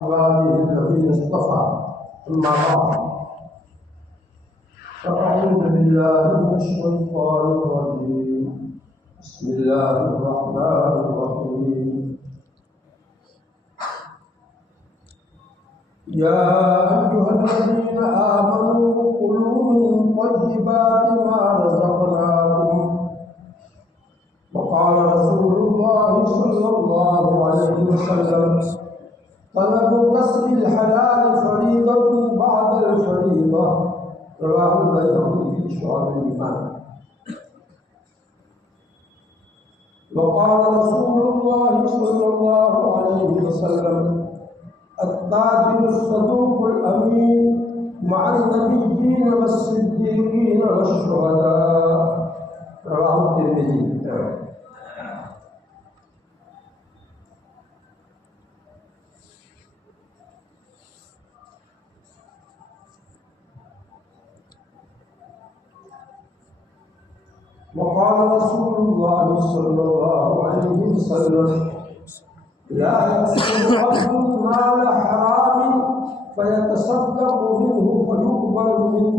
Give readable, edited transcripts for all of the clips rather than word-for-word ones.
عباده الذين اصطفى أما بعد فأعوذ بالله من الشيطان الرجيم بسم الله الرحمن الرحيم يا أيها الذين آمنوا كلوا من طيبات ما رزقناكم وقال رسول الله صلى الله عليه وسلم طلب كسب الحلال فريضة بعد الفريضة رواه البيهقي في شعب الإيمان. وقال رسول الله صلى الله عليه وسلم التاجر الصدوق الأمين مع النبيين والصديقين والشهداء رواه الترمذي. وقال رسول الله صلى الله عليه وسلم لا يأكل عبد مال حرام فيتصدق منه فيقبل منه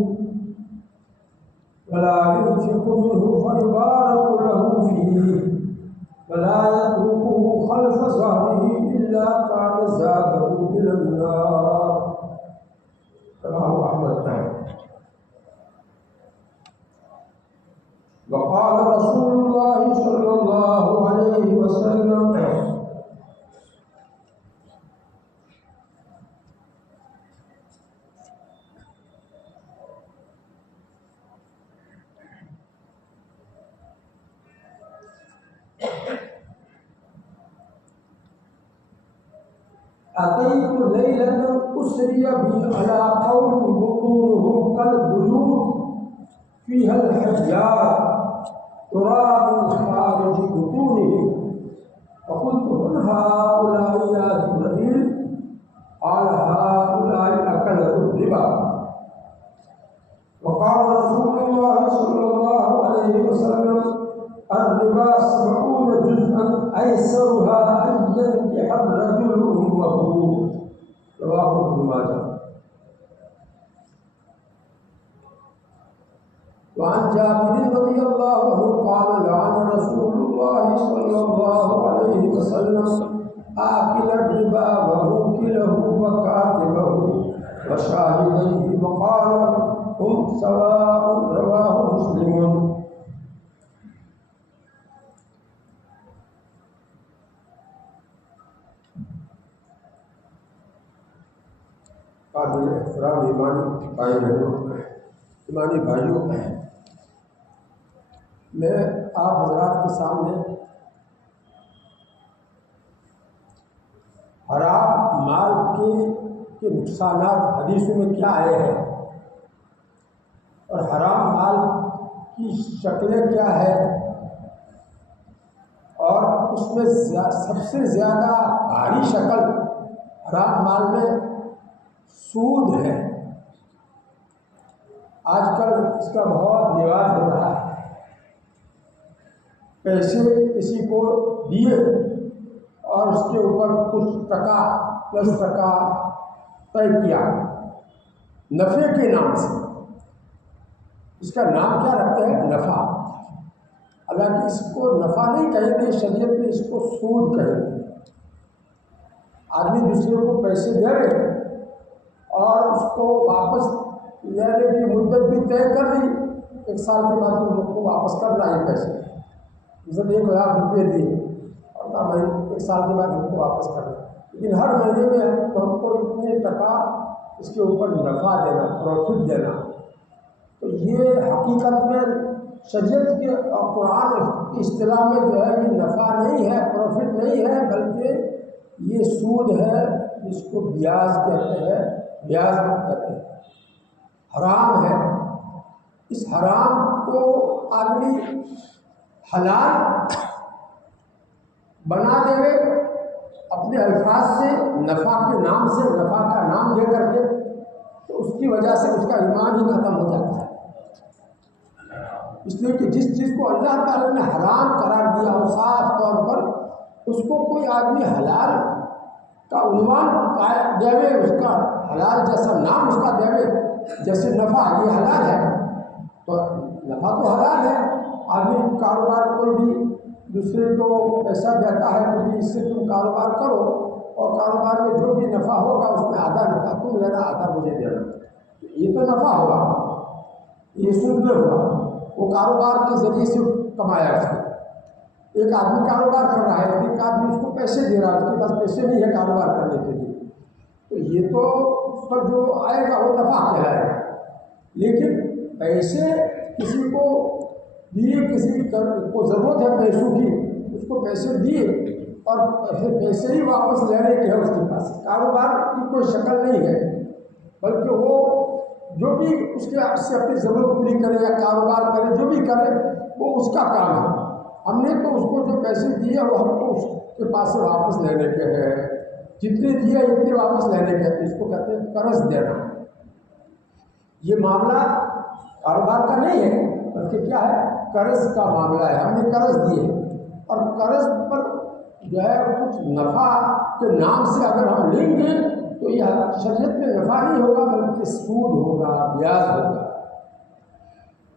ولا ينفق منه فيبارك له فيه ولا يتركه خلف ظهره إلا كان زاده إلى النار رواه أحمد. وقال رسول الله صلى الله عليه وسلم أتيت ليلة أسري بي على قوم بطونهم كالبيوت فيها الحجار تراب خارج بطونهم فقلت من هؤلاء يا جبريل؟ قال هؤلاء أكلوا الربا. وقال رسول الله صلى الله عليه وسلم الربا 70 جزءا أيسرها أن ينكح الرجل أمه رواه ابن ماجه. وعن جابر رضي الله عنه قال لعن رسول الله صلى الله عليه وسلم آكل الربا وموكله وكاتبه وشاهديه وقال هم سواء رواه مسلم. قابل احترام ایمانی بھائیوں، میں آپ حضرات کے سامنے حرام مال کے نقصانات حدیثوں میں کیا آئے ہیں اور حرام مال کی شکلیں کیا ہے اور اس میں سب سے زیادہ بھاری شکل حرام مال میں سود ہے۔ آج کل اس کا بہت رواج ہو رہا ہے، پیسے کسی کو دیے اور اس کے اوپر کچھ ٹکا پلس ٹکا طے کیا نفع کے نام سے۔ اس کا نام کیا رکھتے ہیں؟ نفع۔ حالانکہ اس کو نفع نہیں کہیں گے، شریعت میں اس کو سود کہیں گے۔ آدمی دوسرے کو پیسے دے اور اس کو واپس لینے کی مدت بھی طے کر دی، 1 سال کے بعد ان لوگ کو واپس کرنا ہے پیسے، مثلاً 1,000 روپئے دیے اور کہا میں 1 سال کے بعد ان کو واپس کرنا، لیکن ہر مہینے میں ہم کو اتنے ٹکا اس کے اوپر نفع دینا، پروفٹ دینا۔ تو یہ حقیقت میں شریعت کے اور قرآن کی اصطلاح میں جو ہے یہ نفع نہیں ہے، پروفٹ نہیں ہے، بلکہ یہ سود ہے، جس کو بیاج کہتے ہیں، بیاج کہتے ہیں، حرام ہے۔ اس حرام کو آدمی حلال بنا دے اپنے الفاظ سے، نفع کے نام سے، نفع کا نام دے کر کے، تو اس کی وجہ سے اس کا ایمان ہی ختم ہو جاتا ہے۔ اس لیے کہ جس چیز کو اللہ تعالیٰ نے حرام قرار دیا ہو صاف طور پر، اس کو کوئی آدمی حلال کا عنوان دیوے، اس کا حلال جیسا نام اس کا دیوے، جیسے نفع یہ حلال ہے تو نفع تو حلال ہے. آدمی کاروبار کوئی بھی دوسرے کو پیسہ دیتا ہے کہ اس سے تم کاروبار کرو اور کاروبار میں جو بھی نفع ہوگا اس میں آدھا نفع تم لینا آدھا مجھے دینا، یہ تو نفع ہوا، یہ سود ہوا، وہ کاروبار کے ذریعے سے کمایا اس نے. ایک آدمی کاروبار کر رہا ہے، ایک آدمی اس کو پیسے دے رہا ہے، اس کے پاس پیسے نہیں ہے کاروبار کرنے کے لیے، تو یہ تو اس پر جو آئے گا وہ نفع کہلائے گا. لیکن پیسے کسی کو دیے، کسی کو ضرورت ہے پیسوں کی، اس کو پیسے دیے اور پیسے ہی واپس لینے کے ہے اس کے پاس، کاروبار کی کوئی شکل نہیں ہے، بلکہ وہ جو بھی اس کے سے اپنی ضرورت پوری کرے یا کاروبار کرے، جو بھی کرے وہ اس کا کام ہے. ہم نے تو اس کو جو پیسے دیے وہ ہم کو اس کے پاس سے واپس لینے کے ہیں، جتنے دیے اتنے واپس لینے کے، اس کو کہتے ہیں قرض دینا. یہ معاملہ کاروبار کا نہیں ہے بلکہ کیا ہے، قرض کا معاملہ ہے. ہم نے قرض دیے اور قرض پر جو ہے کچھ نفع کے نام سے اگر ہم لیں گے تو یہ شریعت میں نفع نہیں ہوگا بلکہ سود ہوگا، بیاج ہوگا.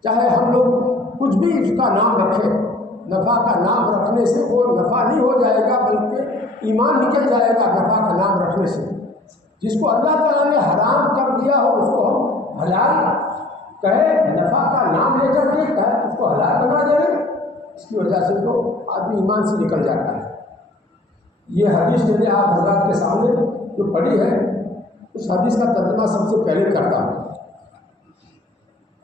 چاہے ہم لوگ کچھ بھی اس کا نام رکھیں، نفع کا نام رکھنے سے وہ نفع نہیں ہو جائے گا بلکہ ایمان نکل جائے گا نفع کا نام رکھنے سے. جس کو اللہ تعالیٰ نے حرام کر دیا ہو اس کو ہم حلال کہے، نفع کا نام لے کر کے کہے اس کو حلال بنا دے، اس کی وجہ سے تو آدمی ایمان سے نکل جاتا ہے. یہ حدیث میں نے آپ حضرات کے سامنے جو پڑھی ہے اس حدیث کا ترجمہ سب سے پہلے کرتا ہوں.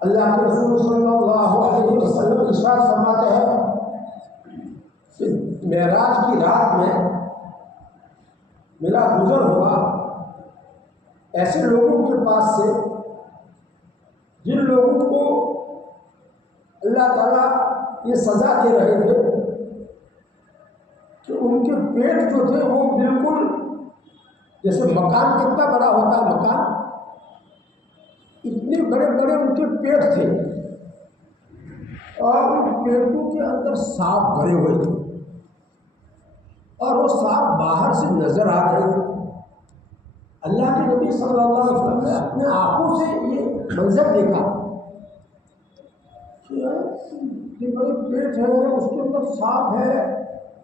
اللہ کے رسول صلی اللہ علیہ وسلم ارشاد فرماتے ہیں کہ معراج کی رات میں میرا گزر ہوا ایسے لوگوں کے پاس سے جن لوگوں کو اللہ تعالیٰ یہ سزا دے رہے تھے کہ ان کے پیٹ جو تھے وہ بالکل جیسے مکان کتنا بڑا ہوتا ہے، مکان اتنے بڑے بڑے ان کے پیٹ تھے اور ان پیٹوں کے اندر سانپ بھرے ہوئے تھے اور وہ سانپ باہر سے نظر آ رہے تھے. اللہ کے نبی صلی اللہ علیہ وسلم نے اپنے آنکھوں سے یہ منظر دیکھا کہ بڑے پیٹ ہے، اس کے اندر سانپ ہے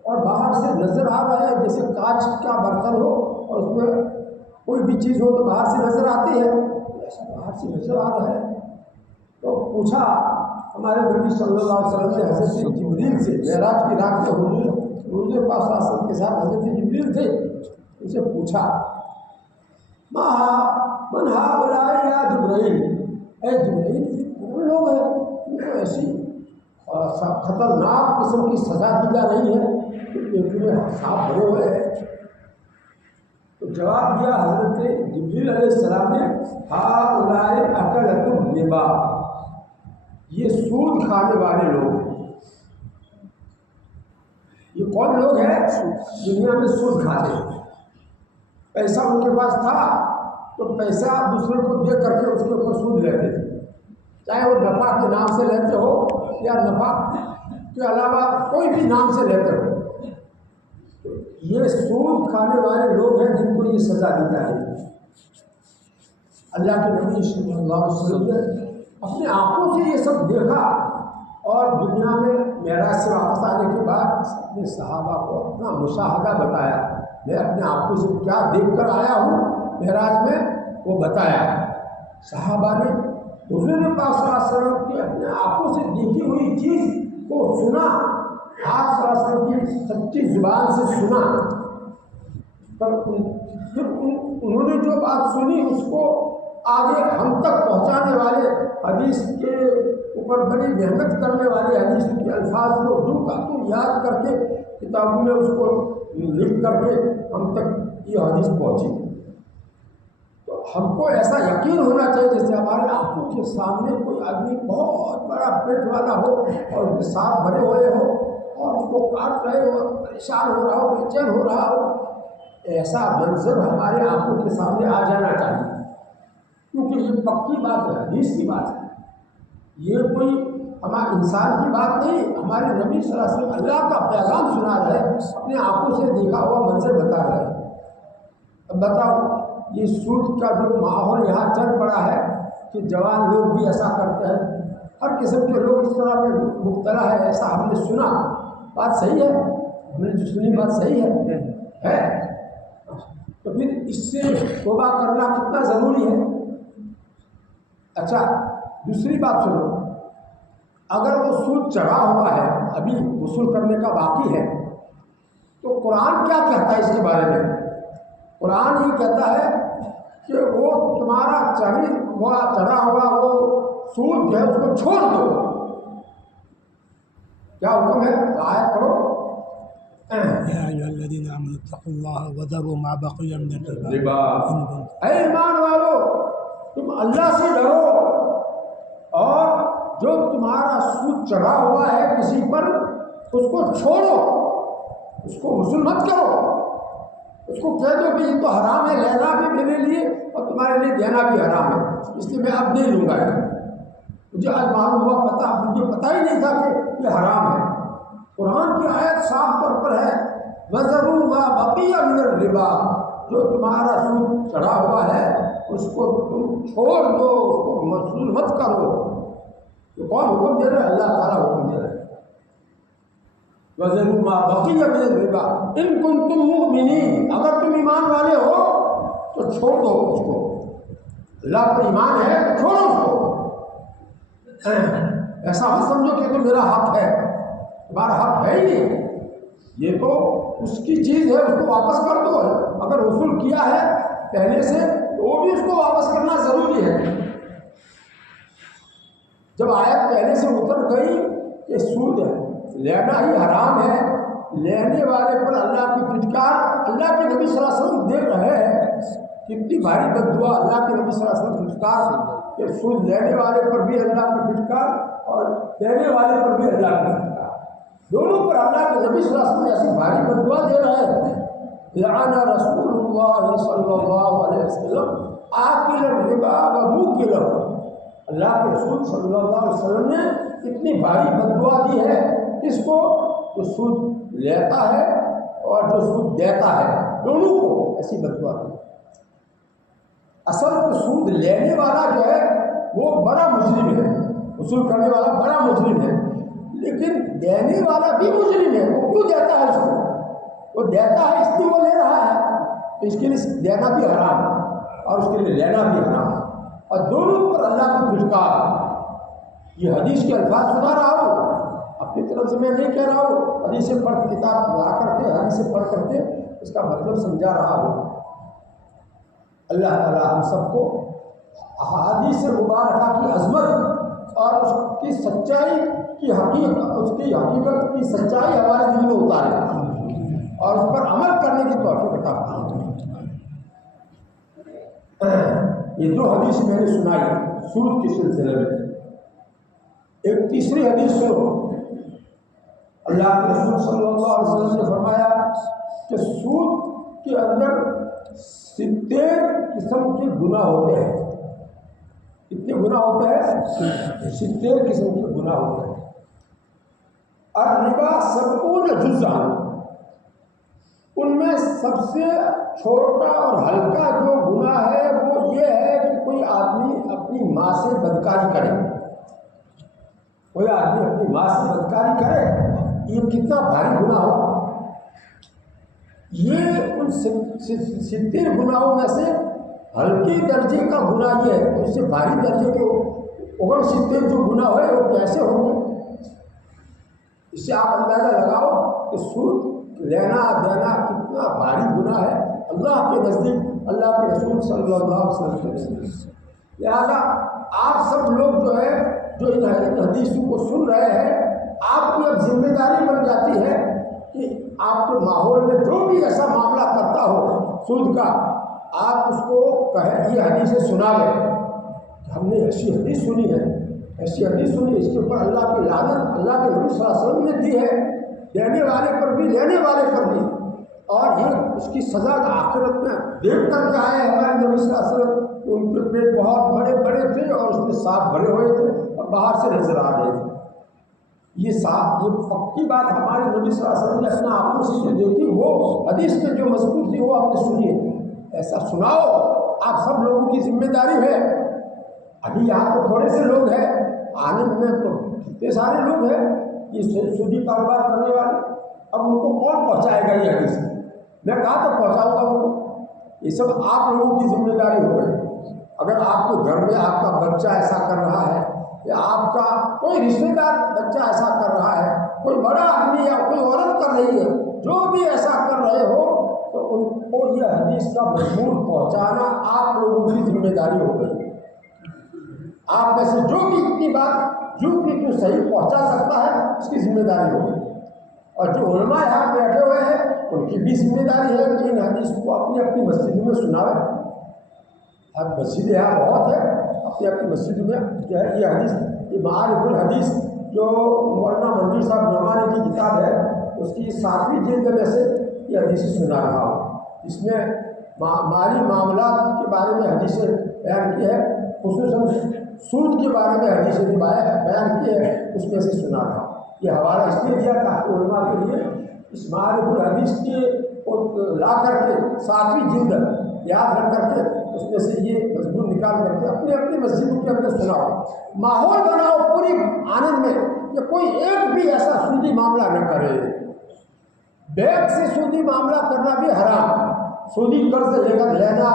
اور باہر سے نظر آ رہا ہے جیسے کانچ کا برتن ہو اور اس میں کوئی بھی چیز ہو تو باہر سے نظر آتی ہے، ایسا باہر سے نظر آ رہا ہے. تو پوچھا ہمارے نبی صلی اللہ علیہ وسلم نے حضرت جبریل سے، معراج کی رات میں حضور پاک صلی اللہ علیہ وسلم کے ساتھ حضرت جبریل تھے، ان سے پوچھا من ہؤلاء یا جبرائیل، اے جبرائیل یہ کون لوگ ہیں ان کو ایسی خطرناک قسم کی سزا دی جا رہی ہے کہ پیٹ میں سانپ بھرے ہوئے ہیں؟ تو جواب دیا حضرت جبریل علیہ السلام نے، ہؤلاء اکلۃ الربا، یہ سود کھانے والے لوگ ہیں. یہ کون لوگ ہیں؟ دنیا میں سود کھاتے ہیں. پیسہ ان کے پاس تھا تو پیسہ دوسرے کو دے کر کے اس کے اوپر سود لیتے تھے، چاہے وہ نفع کے نام سے لیتے ہو یا نفع کے علاوہ کوئی بھی نام سے لیتے ہو. یہ سود کھانے والے لوگ ہیں جن کو یہ سزا دی جا رہی ہے. اللہ کے نبی صلی اللہ علیہ وسلم نے اپنے آنکھوں سے یہ سب دیکھا اور دنیا میں معراج سے واپس آنے کے بعد اپنے صحابہ کو اپنا مشاہدہ بتایا. میں اپنے آنکھوں سے کیا دیکھ کر آیا ہوں معراج میں وہ بتایا. صحابہ نے حضور پاک صلی اللہ علیہ وسلم کی اپنے آنکھوں سے دیکھی ہوئی چیز کو سنا، آپ صلی اللہ علیہ وسلم کی سچی زبان سے سنا، پر پھر انہوں نے جو بات سنی اس کو آگے ہم تک پہنچانے والے، حدیث کے اوپر بڑی محنت کرنے والے، حدیث کے الفاظ کو جو کا تو یاد کر کے کتابوں میں اس کو لکھ کر کے ہم تک یہ حدیث پہنچی. تو ہم کو ایسا یقین ہونا چاہیے جیسے ہمارے آنکھوں کے سامنے کوئی آدمی بہت بڑا پیٹ والا ہو اور سانپ بھرے ہوئے ہو اور اس کو کاٹ رہے ہو، پریشان ہو رہا ہو، بے چین ہو رہا ہو. ایسا منظر ہمارے آنکھوں کے سامنے آ جانا چاہیے، کیونکہ یہ پکی بات ہے، حدیث کی بات ہے. یہ کوئی ہمارے انسان کی بات نہیں، ہمارے نبی صلی اللہ علیہ وسلم اللہ کا پیغام سنا رہے، اپنے آنکھوں سے دیکھا ہوا منظر بتا رہے. اب بتاؤ یہ سود کا جو ماحول یہاں چل پڑا ہے کہ جوان لوگ بھی ایسا کرتے ہیں، ہر قسم کے لوگ اس طرح میں مبتلا ہے، ایسا ہم نے سنا۔ بات صحیح ہے، ہم نے جو سنی بات صحیح ہے تو پھر اس سے توبہ کرنا کتنا ضروری ہے۔ اچھا دوسری بات سنو، اگر وہ سود چڑھا ہوا ہے ابھی وصول کرنے کا باقی ہے تو قرآن کیا کہتا ہے اس کے بارے میں؟ قرآن یہ کہتا ہے کہ وہ تمہارا چڑھا ہوا وہ سود جو ہے اس کو چھوڑ دو۔ کیا حکم ہے؟ آیت پڑھو۔ يا أيها الذين آمنوا اتقوا الله وذروا ما بقي من الربا اے ایمان والو تم اللہ سے ڈرو اور جو تمہارا سود چڑھا ہوا ہے کسی پر اس کو چھوڑو، اس کو وصول مت کرو، اس کو کہہ دو کہ یہ تو حرام ہے، لینا بھی میرے لیے اور تمہارے لیے دینا بھی حرام ہے، اس لیے میں اب نہیں لوں گا۔ مجھے آج معلوم ہوا، مجھے پتہ ہی نہیں تھا کہ یہ حرام ہے۔ قرآن کی آیت صاف طور پر ہے وَذَرُوا مَا بَقِيَ مِنَ الرِّبَا، جو تمہارا سود چڑھا ہوا ہے اس کو تم چھوڑ دو، اس کو وصول مت کرو۔ تو کون حکم دے رہا ہے؟ اللہ تعالیٰ حکم دے رہا ہے وَذَرُوا مَا بَقِيَ مِنَ الرِّبَا إِن كُنتُم مُؤْمِنِينَ، اگر تم ایمان والے ہو تو چھوڑ دو اس کو۔ اللہ پر ایمان ہے تو چھوڑو اس کو، ایسا مت سمجھو کہ تو میرا حق ہے، تمہارا حق ہے ہی نہیں، یہ تو اس کی چیز ہے، اس کو واپس کر دو۔ اگر وصول کیا ہے پہلے سے تو وہ بھی اس کو واپس کرنا ضروری ہے۔ جب آیت پہلے سے اتر گئی کہ سود لینا ہی حرام ہے، لینے والے پر اللہ کی پھٹکار اللہ کے نبی صلی اللہ علیہ وسلم دے رہے ہیں، کتنی بھاری بد دعا اللہ کے نبی صلی اللہ علیہ وسلم پھٹکار کہ سود لینے والے پر بھی اللہ کی پھٹکار اور دینے والے پر بھی اللہ کی پھٹکار، دونوں پر اللہ کے نبی صلی اللہ علیہ وسلم ایسی بھاری بد دعا دے رہے ہیں۔ لعن رسول اللہ صلی اللہ علیہ وسلم آکل الربا و موکلہ، اللہ کے رسول صلی اللہ علیہ وسلم نے اتنی بھاری بد دعا دی ہے اس کو جو سود لیتا ہے اور جو سود دیتا ہے، دونوں کو ایسی بد دعا دی۔ اصل تو سود لینے والا جو ہے وہ بڑا مجرم ہے، وصول کرنے والا بڑا مجرم ہے، لیکن دینے والا بھی مجرم ہے۔ وہ کیوں دیتا ہے اس کو؟ وہ دیتا ہے اس لیے وہ لے رہا ہے، تو اس کے لیے دینا بھی حرام ہے اور اس کے لیے لینا بھی حرام ہے، اور دونوں پر اللہ کی پھٹکار۔ یہ حدیث کے الفاظ سنا رہا ہوں، اپنی طرف سے میں نہیں کہہ رہا ہوں، حدیث سے پڑھ کتاب لا کر کے حدیث سے پڑھ کر کے اس کا مطلب سمجھا رہا ہوں۔ اللہ تعالیٰ ہم سب کو احادیث مبارکہ کی عظمت اور اس کی سچائی کی حقیقت، اس کی حقیقت کی سچائی ہمارے دل میں اتارے اور اس پر عمل کرنے کی توفیق عطا فرمائے۔ یہ دو حدیث میں نے سنائی سود کے سلسلے میں۔ ایک تیسری حدیث سنو، اللہ کے رسول صلی اللہ علیہ وسلم نے فرمایا کہ سود کے اندر 70 قسم کے گناہ ہوتے ہیں۔ کتنے گناہ ہوتے ہیں؟ 70 قسم کے گناہ ہوتے ہیں۔ الربا 70 جزءا، ان میں سب سے چھوٹا اور ہلکا جو گناہ ہے وہ یہ ہے کہ کوئی آدمی اپنی ماں سے بدکاری کرے، کوئی آدمی اپنی ماں سے بدکاری کرے، یہ کتنا بھاری گناہ ہو۔ یہ ان 70 گناہوں میں سے ہلکے درجے کا گناہ یہ ہے، اس سے بھاری درجے کے 69 جو گناہ ہوئے وہ کیسے ہوں گے؟ اس سے آپ اندازہ لگاؤ کہ سود لینا دینا کتنا بھاری گناہ ہے اللہ کے نزدیک، اللہ کے رسول صلی اللہ علیہ وسلم کے نزدیک۔ لہٰذا آپ سب لوگ جو ہے جو ان حدیثوں کو سن رہے ہیں، آپ کی اب ذمہ داری بن جاتی ہے کہ آپ کے ماحول میں جو بھی ایسا معاملہ کرتا ہو سود کا، آپ اس کو کہیں یہ حدیثیں سنا لیں کہ ہم نے ایسی حدیث سنی ہے، ایسی حدیث سنی، اس کے اوپر اللہ کی لعنت اللہ کے نبی صلی اللہ علیہ وسلم نے دی ہے، دینے والے پر بھی لینے والے پر بھی، اور یہ اس کی سزا آخرت میں دیکھ کر کے آئے ہمارے نبی صلی اللہ علیہ وسلم، ان کے پیٹ بہت بڑے بڑے تھے اور اس میں سانپ بھرے ہوئے تھے اور باہر سے نظر آ رہے تھے۔ یہ پکی بات ہمارے نبی صلی اللہ علیہ وسلم نے اپنا آنکھوں سے جو دیکھی وہ حدیث میں جو مذکور تھی وہ ہم نے سنی ہے۔ ایسا سناؤ. آپ سب لوگوں کی ذمہ داری ہے. ابھی یہاں تو تھوڑے سے لوگ ہیں, آنے میں تو کتنے سارے لوگ ہیں یہ سودی کاروبار کرنے والے. اب ان کو کون پہنچائے گا یہ حدیث؟ میں کہاں تک پہنچاؤں گا ان کو؟ یہ سب آپ لوگوں کی ذمہ داری ہو گئی. اگر آپ کے گھر میں آپ کا بچہ ایسا کر رہا ہے یا آپ کا کوئی رشتے دار بچہ ایسا کر رہا ہے, کوئی بڑا آدمی یا کوئی عورت کر رہی ہے, جو بھی ایسا کر رہے ہو تو ان کو یہ حدیث کا مضمون پہنچانا آپ لوگوں کی ذمہ داری ہو گئی. آپ میں سے جو بھی اتنی بات جو بھی تو صحیح پہنچا سکتا ہے اس کی ذمہ داری ہو گئی. اور جو علماء یہاں بیٹھے ہوئے ہیں ان کی بھی ذمہ داری ہے کہ ان حدیث کو اپنی اپنی مسجد میں سناوے. اب مسجد یہاں بہت ہے, اپنی اپنی مسجد میں جو ہے یہ حدیث, یہ معارف الحدیث جو مولانا منظور صاحب نعمانی کی کتاب ہے اس کی 7ویں جلد میں سے یہ حدیث سنا رہا ہوں. اس میں مالی معاملات کے بارے میں حدیثیں بیان کی ہے, خصوصاً سود کے بارے میں حدیثیں بیان کی ہے, اس میں سے سنا رہا ہوں. یہ حوالہ اس لیے دیا تاکہ علماء کے لیے اس معارف الحدیث کے لا کر کے 7ویں جلد یاد رکھ کر کے اس میں سے یہ مضمون نکال کر کے اپنی اپنی مسجدوں کے اندر سناؤ. ماحول بناؤ پوری آنند میں کہ کوئی ایک بھی ایسا سودی معاملہ نہ کرے. بینک سے سودی معاملہ کرنا بھی حرام, سودی قرض لے کر لینا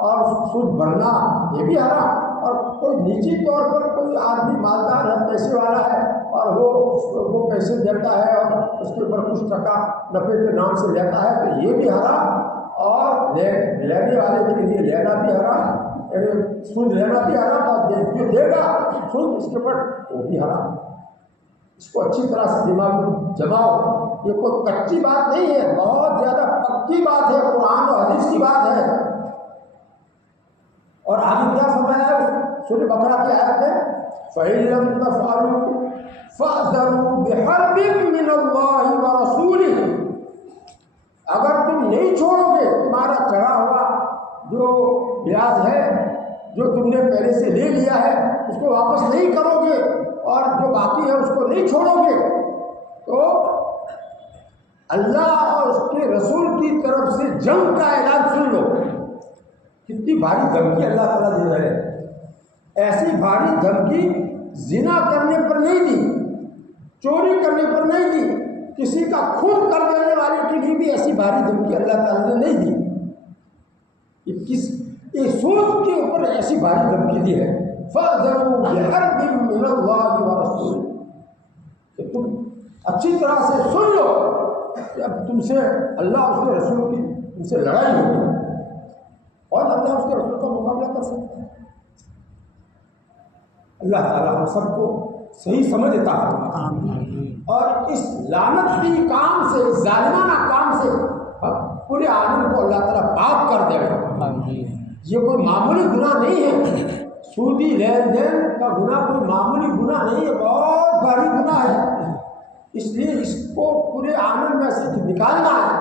اور سود بھرنا یہ بھی حرام. اور کوئی نجی طور پر کوئی آدمی مالدار ہے, پیسے والا ہے اور وہ پیسے دیتا ہے اور اس کے اوپر کچھ ٹکا نفے کے نام سے لیتا ہے تو یہ بھی حرام. اور لینے والے کے لیے لینا بھی حرام, یعنی سود لینا بھی حرام, اور جو دے گا سود اس کے اوپر وہ بھی حرام. اس کو اچھی طرح سے دماغ میں جماؤ. یہ کوئی کچی بات نہیں ہے, بہت زیادہ پکی بات ہے, قرآن و حدیث کی بات ہے. اور آگے کیا فرمایا ہے سورہ بقرہ کی آیت میں, فَإِن لَّمْ تَفْعَلُوا فَأْذَنُوا بِحَرْبٍ مِّنَ اللَّهِ وَرَسُولِهِ. اگر تم نہیں چھوڑو گے, تمہارا چڑھا ہوا جو بیاج ہے جو تم نے پہلے سے لے لیا ہے اس کو واپس نہیں کرو گے اور جو باقی ہے اس کو نہیں چھوڑو گے, تو اللہ اور اس کے رسول کی طرف سے جنگ کا اعلان سن لو. کتنی بھاری دھمکی اللہ تعالیٰ دے رہے ہیں. ایسی بھاری دھمکی زنا کرنے پر نہیں دی, چوری کرنے پر نہیں دی, کسی کا خون کر دینے والے کے لیے بھی ایسی بھاری دھمکی اللہ تعالیٰ نے نہیں دی. یہ سود کے اوپر ایسی بھاری دھمکی دی ہے, فَأْذَنُوا بِحَرْبٍ مِّنَ اللَّهِ وَرَسُولِهِ. کہ تم اچھی طرح سے سن لو کہ اب تم سے اللہ اس کے رسول کی تم سے لڑائی ہوگی, اور اللہ اس کے رسول کا مقابلہ کر سکتا ہے. اللہ تعالیٰ ہم سب کو صحیح سمجھ عطا فرمائے اور اس لعنتی کام سے, اس ظالمانہ کام سے پورے عالم کو اللہ تعالیٰ پاک کر دے گا. یہ کوئی معمولی گناہ نہیں ہے, سودی لین دین کا گناہ کوئی معمولی گناہ نہیں ہے, بہت بھاری گناہ ہے. اس لیے اس کو پورے عالم میں سے نکالنا ہے.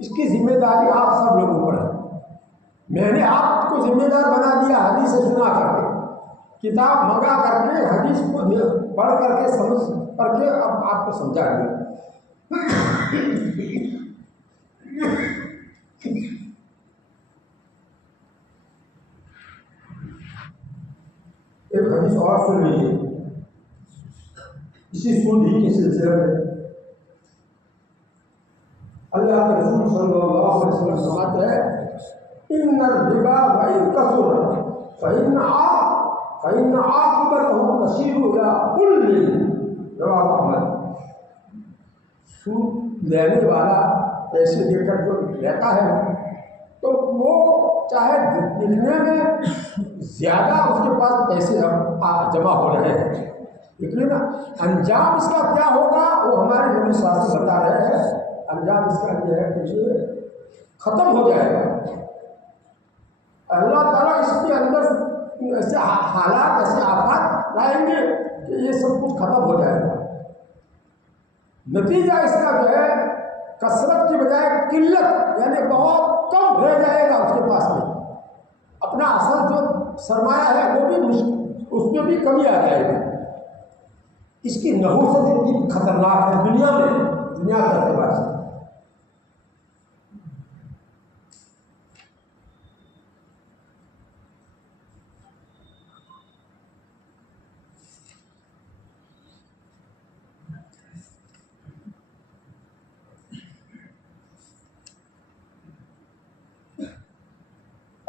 اس کی ذمہ داری آپ سب لوگوں پر ہے. میں نے آپ کو ذمہ دار بنا دیا حدیث سنا کر کے, کتاب منگا کر کے, حدیث کو پڑھ کر کے سمجھ کر کے اب آپ کو سمجھا دیا. ایک حدیث اور سن لیجیے اسی سود ہی کے سلسلے میں. اللہ کے رسول صلی اللہ علیہ وسلم فرماتے ہیں, ان الربا وان كثر فإن عاقبته تسير إلى كل. رواه احمد. سود لینے والا پیسے دے کر جو لیتا ہے تو وہ چاہے دکھنے میں زیادہ اس کے پاس پیسے جمع ہو رہے ہیں, لیکن انجام اس کا کیا ہوگا وہ ہمارے نبی صلی اللہ علیہ وسلم بتا رہے ہیں. انجام اس کا یہ ہے کہ یہ ختم ہو جائے گا. اللہ تعالیٰ اس کے اندر ایسے حالات, ایسے آفات لائیں گے کہ یہ سب کچھ ختم ہو جائے گا. نتیجہ اس کا جو ہے کثرت کی بجائے قلت, یعنی بہت کم رہ جائے گا اس کے پاس میں. اپنا اصل جو سرمایہ ہے وہ بھی اس میں بھی کمی آ جائے گی. اس کی نحوست اتنی خطرناک ہے دنیا میں, دنیا کے اعتبار سے.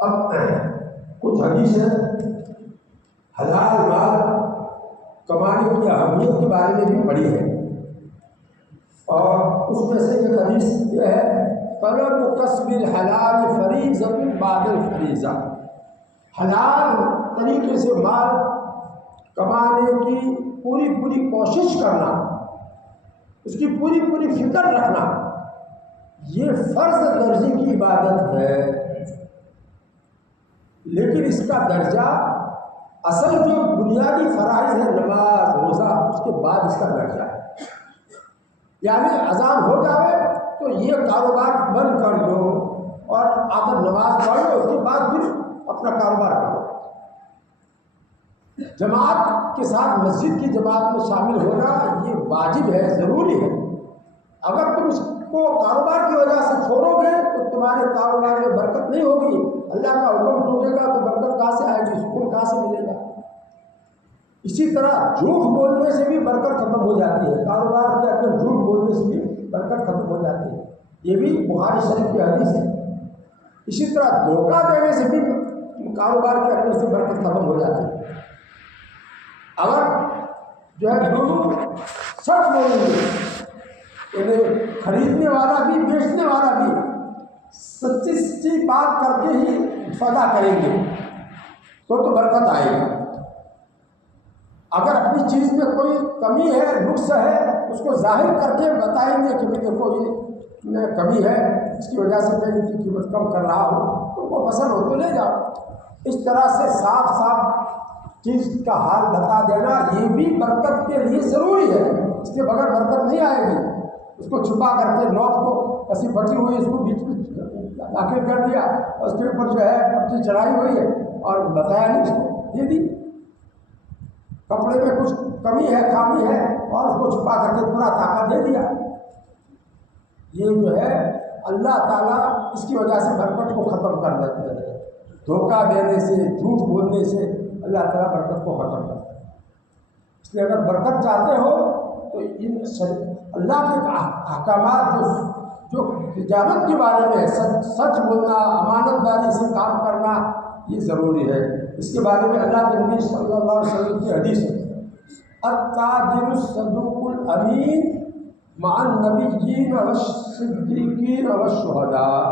اب کچھ حدیث ہے حلال مال کمانے کی اہمیت کے بارے میں بھی پڑھی ہے، اور اس میں سے ایک حدیث یہ ہے طلب کسب الحلال فریضۃ بعد الفریضہ، حلال طریقے سے مال کمانے کی پوری کوشش کرنا، اس کی پوری فکر رکھنا، یہ فرض درجے کی عبادت ہے، لیکن اس کا درجہ اصل جو بنیادی فرائض ہے نماز روزہ، اس کے بعد اس کا درجہ ہے۔ یعنی اذان ہو جائے تو یہ کاروبار بند کر دو اور آ کر نماز پڑھ لو، اس کے بعد پھر اپنا کاروبار کرو۔ جماعت کے ساتھ مسجد کی جماعت میں شامل ہونا یہ واجب ہے، ضروری ہے۔ اگر تم اس کو کاروبار کی وجہ سے چھوڑو گے تو تمہارے کاروبار میں برکت نہیں ہوگی، اللہ کا حکم ٹوٹے گا تو برکت کہاں سے آئے گی، سکون کہاں سے ملے گا۔ اسی طرح جھوٹ بولنے سے بھی برکت ختم ہو جاتی ہے، کاروبار کے اندر جھوٹ بولنے سے بھی برکت ختم ہو جاتی ہے، یہ بھی بخاری شریف کی حدیث ہے۔ اسی طرح دھوکہ دینے سے بھی کاروبار کے اندر سے برکت ختم ہو جاتی ہے۔ اگر جو ہے دونوں سچ بولیں گے، یعنی خریدنے والا بھی بیچنے والا بھی سچی بات کر کے ہی سودا کریں گے تو برکت آئے گی۔ اگر اپنی چیز میں کوئی کمی ہے، نقص ہے، اس کو ظاہر کر کے بتائیں گے کہ دیکھو یہ میں کمی ہے، اس کی وجہ سے میں ان کی قیمت کم کر رہا ہوں، تو وہ پسند ہو تو لے جاؤ۔ اس طرح سے صاف چیز کا حال بتا دینا یہ بھی برکت کے لیے ضروری ہے، اس کے بغیر برکت نہیں آئے گی۔ اس کو چھپا کر کے نوٹ کو ایسی بٹی ہوئی اس کو بیچ میں داخل کر دیا، اس کے اوپر جو ہے پٹی چڑھائی ہوئی ہے اور بتایا نہیں، اس کو دے دی۔ کپڑے میں کچھ کمی ہے، خامی ہے، اور اس کو چھپا کر کے پورا طاقت دے دیا۔ یہ جو ہے اللہ تعالیٰ اس کی وجہ سے برکت کو ختم کر دیتے ہیں۔ دھوکہ دینے سے، جھوٹ بولنے سے اللہ تعالیٰ برکت کو ختم کرتا ہے۔ اس لیے اگر برکت چاہتے ہو تو ان اللہ کے احکامات جو تجارت کے بارے میں سچ بولنا، امانت داری سے کام کرنا، یہ ضروری ہے۔ اس کے بارے میں اللہ کے نبی صلی اللہ علیہ وسلم کی حدیث ہے التاجر الصدوق الامین مع النبیین والصدیقین والشہداء،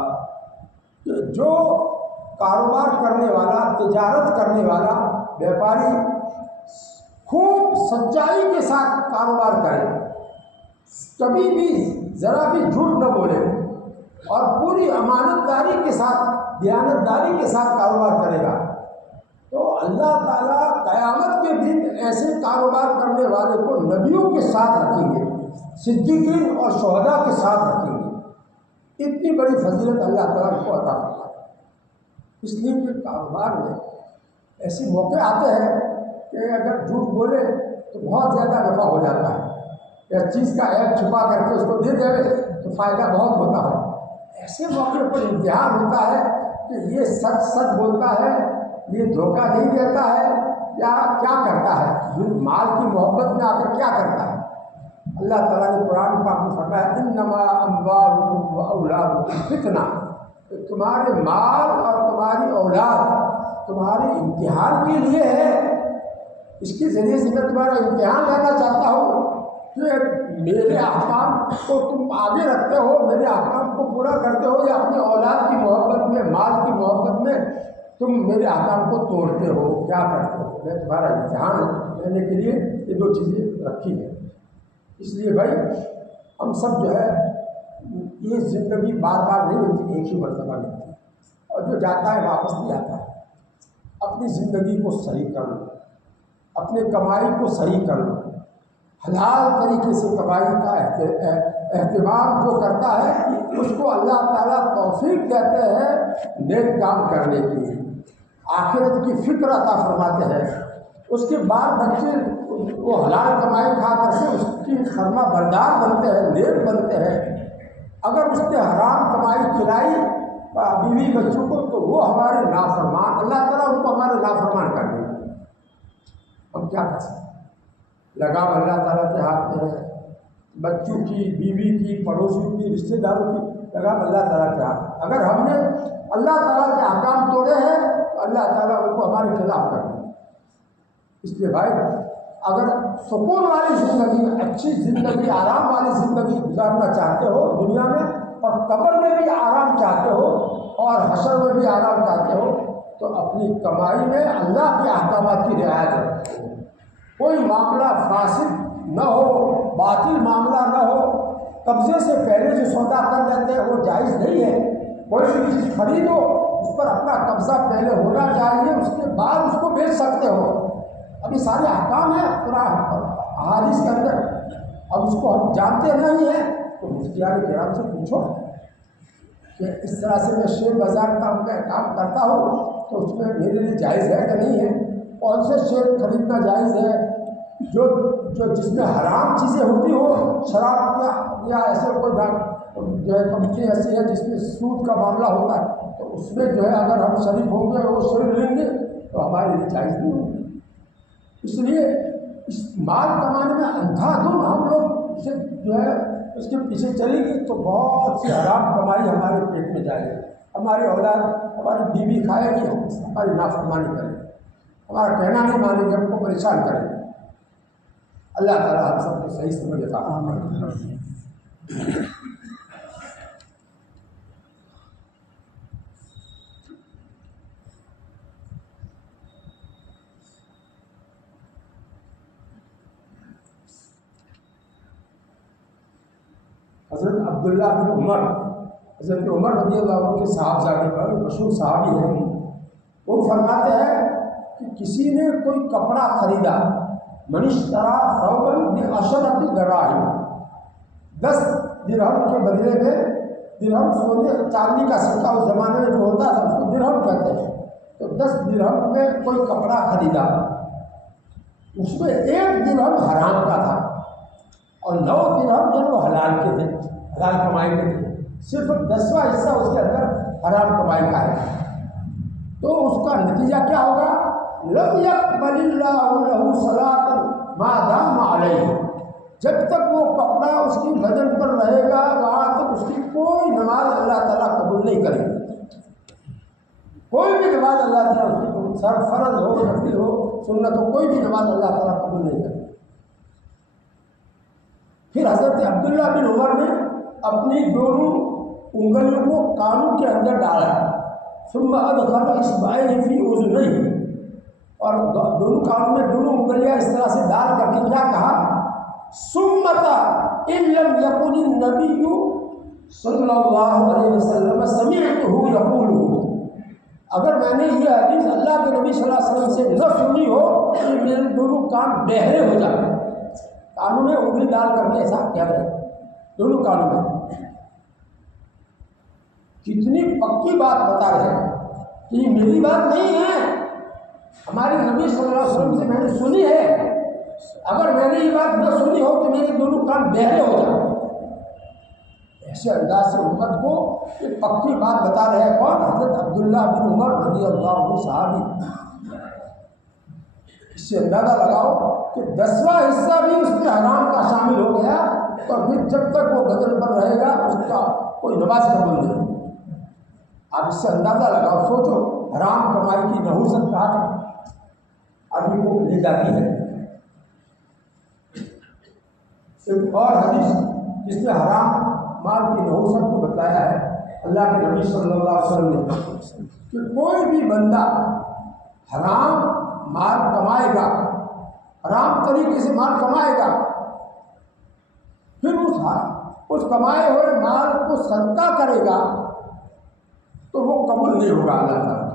جو کاروبار کرنے والا، تجارت کرنے والا بیپاری خوب سچائی کے ساتھ کاروبار کرے، کبھی بھی ذرا بھی جھوٹ نہ بولے، اور پوری امانت داری کے ساتھ، دیانت داری کے ساتھ کاروبار کرے گا، تو اللہ تعالیٰ قیامت کے دن ایسے کاروبار کرنے والے کو نبیوں کے ساتھ رکھیں گے، صدیقین اور شہداء کے ساتھ رکھیں گے۔ اتنی بڑی فضیلت اللہ تعالیٰ کو عطا فرماتا ہے۔ اس لیے کہ کاروبار میں ایسے موقع آتے ہیں کہ اگر جھوٹ بولے تو بہت زیادہ نفع ہو جاتا ہے، یا چیز کا عیب چھپا کر کے اس کو دے دے تو فائدہ بہت ہوتا ہے۔ ایسے موقع پر امتحان ہوتا ہے کہ یہ سچ بولتا ہے، یہ دھوکہ نہیں دیتا ہے، یا کیا کرتا ہے، مال کی محبت میں آ کر کیا کرتا ہے۔ اللہ تعالیٰ نے قرآن پاک میں فرمایا انما اموالکم واولادکم فتنہ، تمہارے مال اور تمہاری اولاد تمہاری امتحان کے لیے ہے۔ اس کے ذریعے سے میں تمہارا امتحان لینا چاہتا ہوں کہ میرے احکام کو تم آگے رکھتے ہو، میرے احکام کو پورا کرتے ہو، یا اپنی اولاد کی محبت میں، مال کی محبت میں تم میرے احکام کو توڑتے ہو، کیا کرتے ہو۔ میں تمہارا امتحان لینے کے لیے یہ دو چیزیں رکھی ہیں۔ اس لیے بھائی ہم سب جو ہے یہ زندگی بار بار نہیں ملتی، ایک ہی مرتبہ ملتی ہے، اور جو جاتا ہے واپس نہیں آتا ہے۔ اپنی زندگی کو صحیح کر لو، اپنے کمائی کو صحیح کر لو، حلال طریقے سے کمائی کا اہتمام جو کرتا ہے اس کو اللہ تعالیٰ توفیق دیتے ہیں نیک کام کرنے کی، آخرت کی فکر عطا فرماتے ہیں۔ اس کے بعد بچے وہ حلال کمائی کھا کر سے اس کی فرما بردار بنتے ہیں، نیک بنتے ہیں۔ اگر اس نے حرام کمائی کھلائی بیوی بچوں کو تو وہ ہمارے نافرمان، اللہ تعالیٰ ان کو ہمارے نافرمان کر دیں گے۔ ہم کیا کر سکتے ہیں؟ لگام اللہ تعالیٰ کے ہاتھ میں ہے، بچوں کی، بیوی کی، پڑوسیوں کی، رشتہ داروں کی لگام اللہ تعالیٰ کے ہاتھ۔ اگر ہم نے اللہ تعالیٰ کے احکام توڑے ہیں اللہ تعالیٰ ان کو ہمارے خلاف کر دیں۔ اس لیے بھائی اگر سکون والی زندگی، اچھی زندگی، آرام والی زندگی گزارنا چاہتے ہو دنیا میں، اور قبر میں بھی آرام چاہتے ہو اور حشر میں بھی آرام چاہتے ہو، تو اپنی کمائی میں اللہ کے احکامات کی رعایت کرو۔ کوئی معاملہ فاسد نہ ہو، باطل معاملہ نہ ہو۔ قبضے سے پہلے جو سودا کر لیتے ہیں وہ جائز نہیں ہے۔ کوئی بھی چیز خریدو اس پر اپنا قبضہ پہلے ہونا چاہیے، اس کے بعد اس کو بیچ سکتے ہو۔ ابھی سارے احکام ہیں قرآن احادیث کے اندر، اب اس کو ہم جانتے نہیں ہیں تو مفتیان کرام سے پوچھو کہ اس طرح سے میں شیئر بازار کا کام کرتا ہوں تو اس میں میرے لیے جائز ہے کہ نہیں ہے، کون سے شیئر خریدنا جائز ہے، جو جس میں حرام چیزیں ہوتی ہو، شراب یا ایسے کوئی جو ہے کمپنی ایسی ہے جس میں سود کا معاملہ ہوتا ہے، تو اس میں جو ہے اگر ہم شریک ہوں گے وہ شیئر لیں گے تو ہمارے لیے جائز نہیں ہوگی۔ اس لیے اس مال کمانے میں اندھا دھند ہم لوگ اسے جو ہے اس کے پیچھے چلیں گے تو بہت سی حرام کمائی ہمارے پیٹ میں جائے گی، ہماری اولاد ہماری بیوی کھائے گی، ہماری نافرمانی کرے گی، ہمارا کہنا نہیں مانیں گے، ہم کو پریشان کریں گے۔ اللہ تعالیٰ ہم سب کو صحیح سمجھ عطا فرمائے۔ حضرت عبداللہ بن عمر، حضرت عمر رضی اللہ عنہ کے صاحبزادے پر مشہور صحابی ہیں، وہ فرماتے ہیں کہ کسی نے کوئی کپڑا خریدا، من اشترى ثوبا بعشرة دراهم، 10 درہم کے بدلے میں، درہم سونے چاندی کا سکہ اس زمانے میں جو ہوتا تھا اس کو درہم کہتے ہیں، تو 10 درہم میں کوئی کپڑا خریدا، اس میں 1 درہم حرام کا تھا اور 9 درہم جو وہ حلال کے تھے، حلال کمائی کے تھے، صرف 10واں حصہ اس کے اندر حرام کمائی کا ہے، تو اس کا نتیجہ کیا ہوگا؟ لم يقبل اللہ له صلاۃ ما دام علیہ، جب تک وہ کپڑا اس کی بدن پر رہے گا وہاں تک اس کی کوئی نماز اللہ تعالیٰ قبول نہیں کرے گی، کوئی بھی نماز اللہ تعالیٰ اس کی سر فرض ہو، نفل ہو، سنت ہو، کوئی بھی نماز اللہ تعالیٰ قبول نہیں کرے گی۔ پھر حضرت عبداللہ بن عمر نے اپنی دونوں انگلیوں کو کانوں کے اندر ڈالا، ثم ادخل اصبعیہ فی اذنیہ، اور دونوں کانوں میں دونوں انگلیاں اس طرح سے ڈال کر کے کیا کہا؟ ثم ان لم یکن النبی صلی اللہ علیہ وسلم سمعته یقول، اگر میں نے یہ حدیث اللہ کے نبی صلی اللہ علیہ وسلم سے نہ سنی ہو تو میرے دونوں کان بہرے ہو جائیں، کانوں میں انگلی ڈال کر کے ایسا کہہ رہے دونوں کانوں میں۔ کتنی پکی بات بتا رہے ہیں کہ یہ میری بات نہیں ہے، ہمارے نبی صلی اللہ علیہ وسلم سے میں نے سنی ہے، اگر میں نے یہ بات نہ سنی ہو تو میرے دونوں کان بہرے ہو جائیں۔ ایسے انداز سے امت کو یہ پکی بات بتا رہے ہیں کون؟ حضرت عبداللہ بن عمر رضی اللہ عنہ صحابی۔ اس سے اندازہ لگاؤ کہ 10واں حصہ بھی اس میں حرام کا شامل ہو گیا، تو پھر جب تک وہ بدن پر رہے گا اس کا کوئی نماز قبول نہیں۔ آپ اس سے اندازہ لگاؤ، سوچو حرام کمائی کی نحوست کہاں آدمی کو لے جاتی ہے۔ ایک اور حدیث جس میں حرام مال کی نحوست کو بتایا ہے اللہ کے نبی صلی اللہ علیہ وسلم نے کہ کوئی بھی بندہ حرام مال کمائے گا، حرام طریقے سے مال کمائے گا، پھر اس کمائے ہوئے مال کو صدقہ کرے گا تو وہ قبول نہیں ہوگا اللہ تعالیٰ۔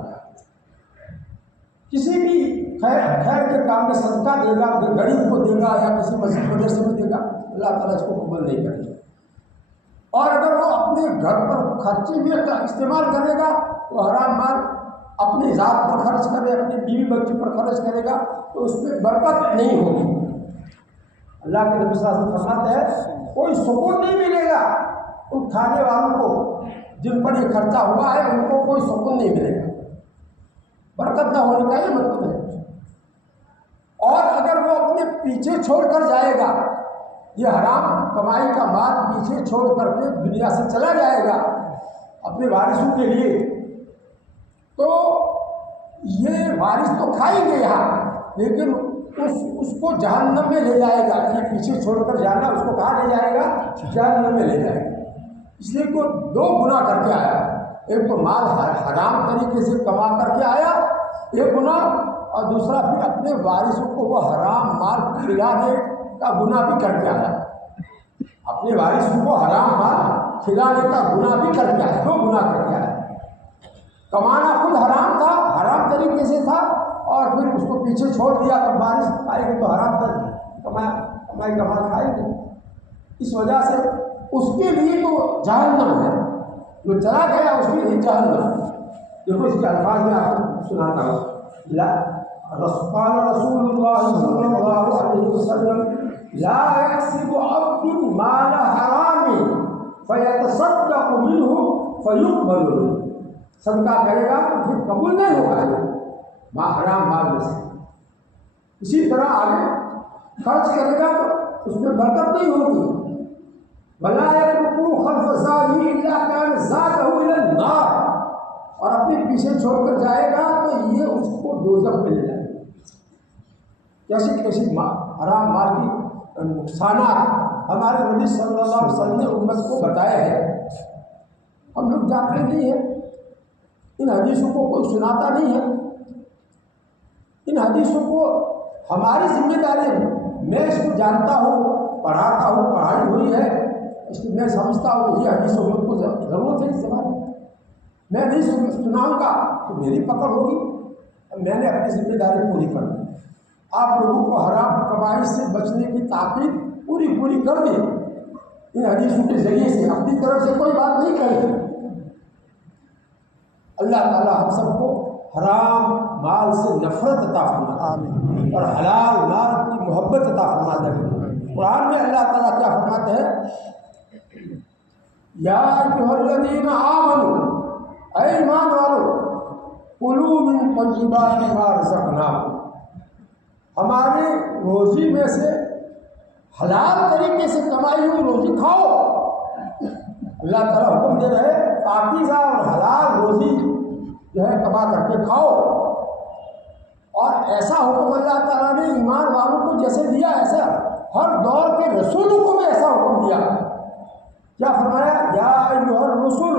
کسی بھی خیر کے کام میں صدقہ دے گا، غریب کو دے گا یا کسی مسجد مدرسے میں دے گا، اللہ تعالیٰ اس کو قبول نہیں کرے گا۔ اور اگر وہ اپنے گھر پر خرچے میں استعمال کرے گا تو حرام مال اپنی ذات پر خرچ کرے، اپنی بیوی بچوں پر خرچ کرے گا تو اس میں برکت نہیں ہوگی۔ اللہ کے نبی صلی اللہ علیہ وسلم فرماتے ہیں کوئی سکون نہیں ملے گا ان کھانے والوں کو جن پر یہ خرچہ ہوا ہے، ان کو کوئی سکون نہیں ملے گا، برکت نہ ہونے کا یہ مطلب ہے۔ اور اگر وہ اپنے پیچھے چھوڑ کر جائے گا، یہ حرام کمائی کا مال پیچھے چھوڑ کر کے دنیا سے چلا جائے گا اپنے وارثوں کے لیے، تو یہ وارث تو کھائیں گے یہاں، لیکن اس کو جہنم میں لے جائے گا، یہ پیچھے چھوڑ کر جانا، اس کو کہاں لے جائے گا؟ جہنم میں لے جائے گا۔ اس لیے کہ دو گناہ کر کے آیا، ایک تو مال حرام طریقے سے کما کر کے آیا ایک گناہ، اور دوسرا پھر اپنے وارثوں کو وہ حرام مال کھلانے کا گناہ بھی کر کے آیا، اپنے وارثوں کو حرام مال کھلانے کا گناہ بھی کر کے آیا، دو گناہ کر کے آیا۔ کمانا خود حرام تھا، حرام طریقے سے تھا، اور پھر اس کو پیچھے چھوڑ دیا، تو وارث کھائے گے تو حرام کمائی کا مال کھائے گے، اس وجہ سے اس کے لیے تو جہنم ہے، جو چلا گیا اس کے لیے جہنم۔ دیکھو اس کے الفاظ میں آپ کو سناتا ہوں، قال رسول اللہ صلی اللہ علیہ وسلم لا يكسب عبد مال حرام فيتصدق منه فيقبل منه، صدقہ کرے گا تو پھر قبول نہیں ہوگا حرام مال میں سے۔ اسی طرح آگے خرچ کرے گا تو اس میں برکت نہیں ہوگی، ولا يترك خلف زاده الا كان زاده الى النار، اور اپنے پیچھے چھوڑ کر جائے گا تو یہ اس کو دوزخ میں لے جائے گا۔ کیسی کیسی حرام مال کی نقصانات ہمارے نبی صلی اللہ علیہ وسلم نے امت کو بتایا ہے، ہم لوگ جانتے نہیں ہیں، ان حدیثوں کو کوئی سناتا نہیں ہے، ان حدیثوں کو ہماری ذمہ داری ہے۔ میں اس کو جانتا ہوں، پڑھاتا ہوں، پڑھائی ہوئی ہے، اس لیے میں سمجھتا ہوں یہ حدیث ہم لوگ کو ضرورت ہے اس زمانے میں، میں نہیں سناؤں گا تو میری پکڑ ہوگی، میں نے اپنی ذمہ داری پوری کر دی۔ آپ لوگوں کو حرام کمائی سے بچنے کی تاکید پوری کر دی ان حدیثوں کے ذریعے سے، اپنی طرف سے کوئی بات نہیں کرے۔ اللہ تعالیٰ ہم سب کو حرام مال سے نفرت عطا فرما دے اور حلال مال کی محبت عطا فرما دے۔ قرآن میں اللہ تعالیٰ کیا فرماتے ہیں؟ یا ایھا الذین آمنوا، اے ایمان والو، کلوا من طیبات ما رزقناکم، ہمارے روزی میں سے حلال طریقے سے کمائی ہوئی روزی کھاؤ۔ اللہ تعالیٰ حکم دے رہے پاکیزہ اور حلال روزی جو ہے کما کر کے کھاؤ، اور ایسا حکم اللہ تعالیٰ نے ایمان والوں کو جیسے دیا ایسا ہر دور کے رسولوں کو بھی ایسا حکم دیا۔ کیا فرمایا؟ یا ایھا الرسول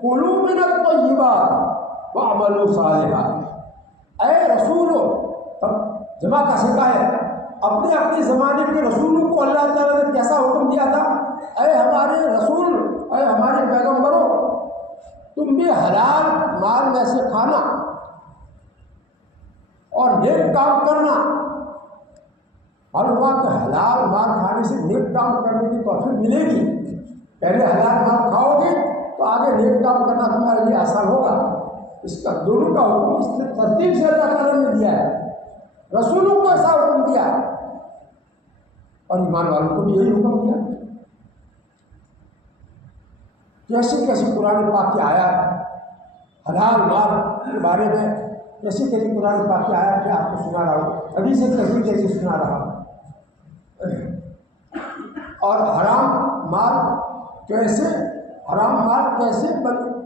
کلوا من الطیبات واعملوا صالحا، اے رسولو، جمع کا سکا ہے، اپنے اپنے زمانے کے رسولوں کو اللہ تعالیٰ نے کیسا حکم دیا تھا؟ اے ہمارے رسول، اے ہمارے پیغمبروں، تم بھی حلال مال میں سے کھانا اور نیک کام کرنا۔ معلوم ہوا کہ حلال مال کھانے سے نیک کام کرنے کی توفیق ملے گی۔ پہلے حلال مال کھاؤ گے تو آگے نیک کام کرنا تمہارے لیے آسان ہوگا۔ اس کا دونوں کا حکم اس نے ترتیب سے اللہ تعالیٰ نے دیا ہے، رسولوں کو ایسا حکم دیا اور ایمان والوں کو بھی یہی حکم دیا۔ کیسی کیسی قرآن پاک کی آیات حلال مال کے بارے میں، کیسی کیسی قرآن پاک کی آیات کہ آپ کو سنا رہا ہوں، ابھی سے کیسی سنا رہا ہوں۔ اور حرام مال کیسے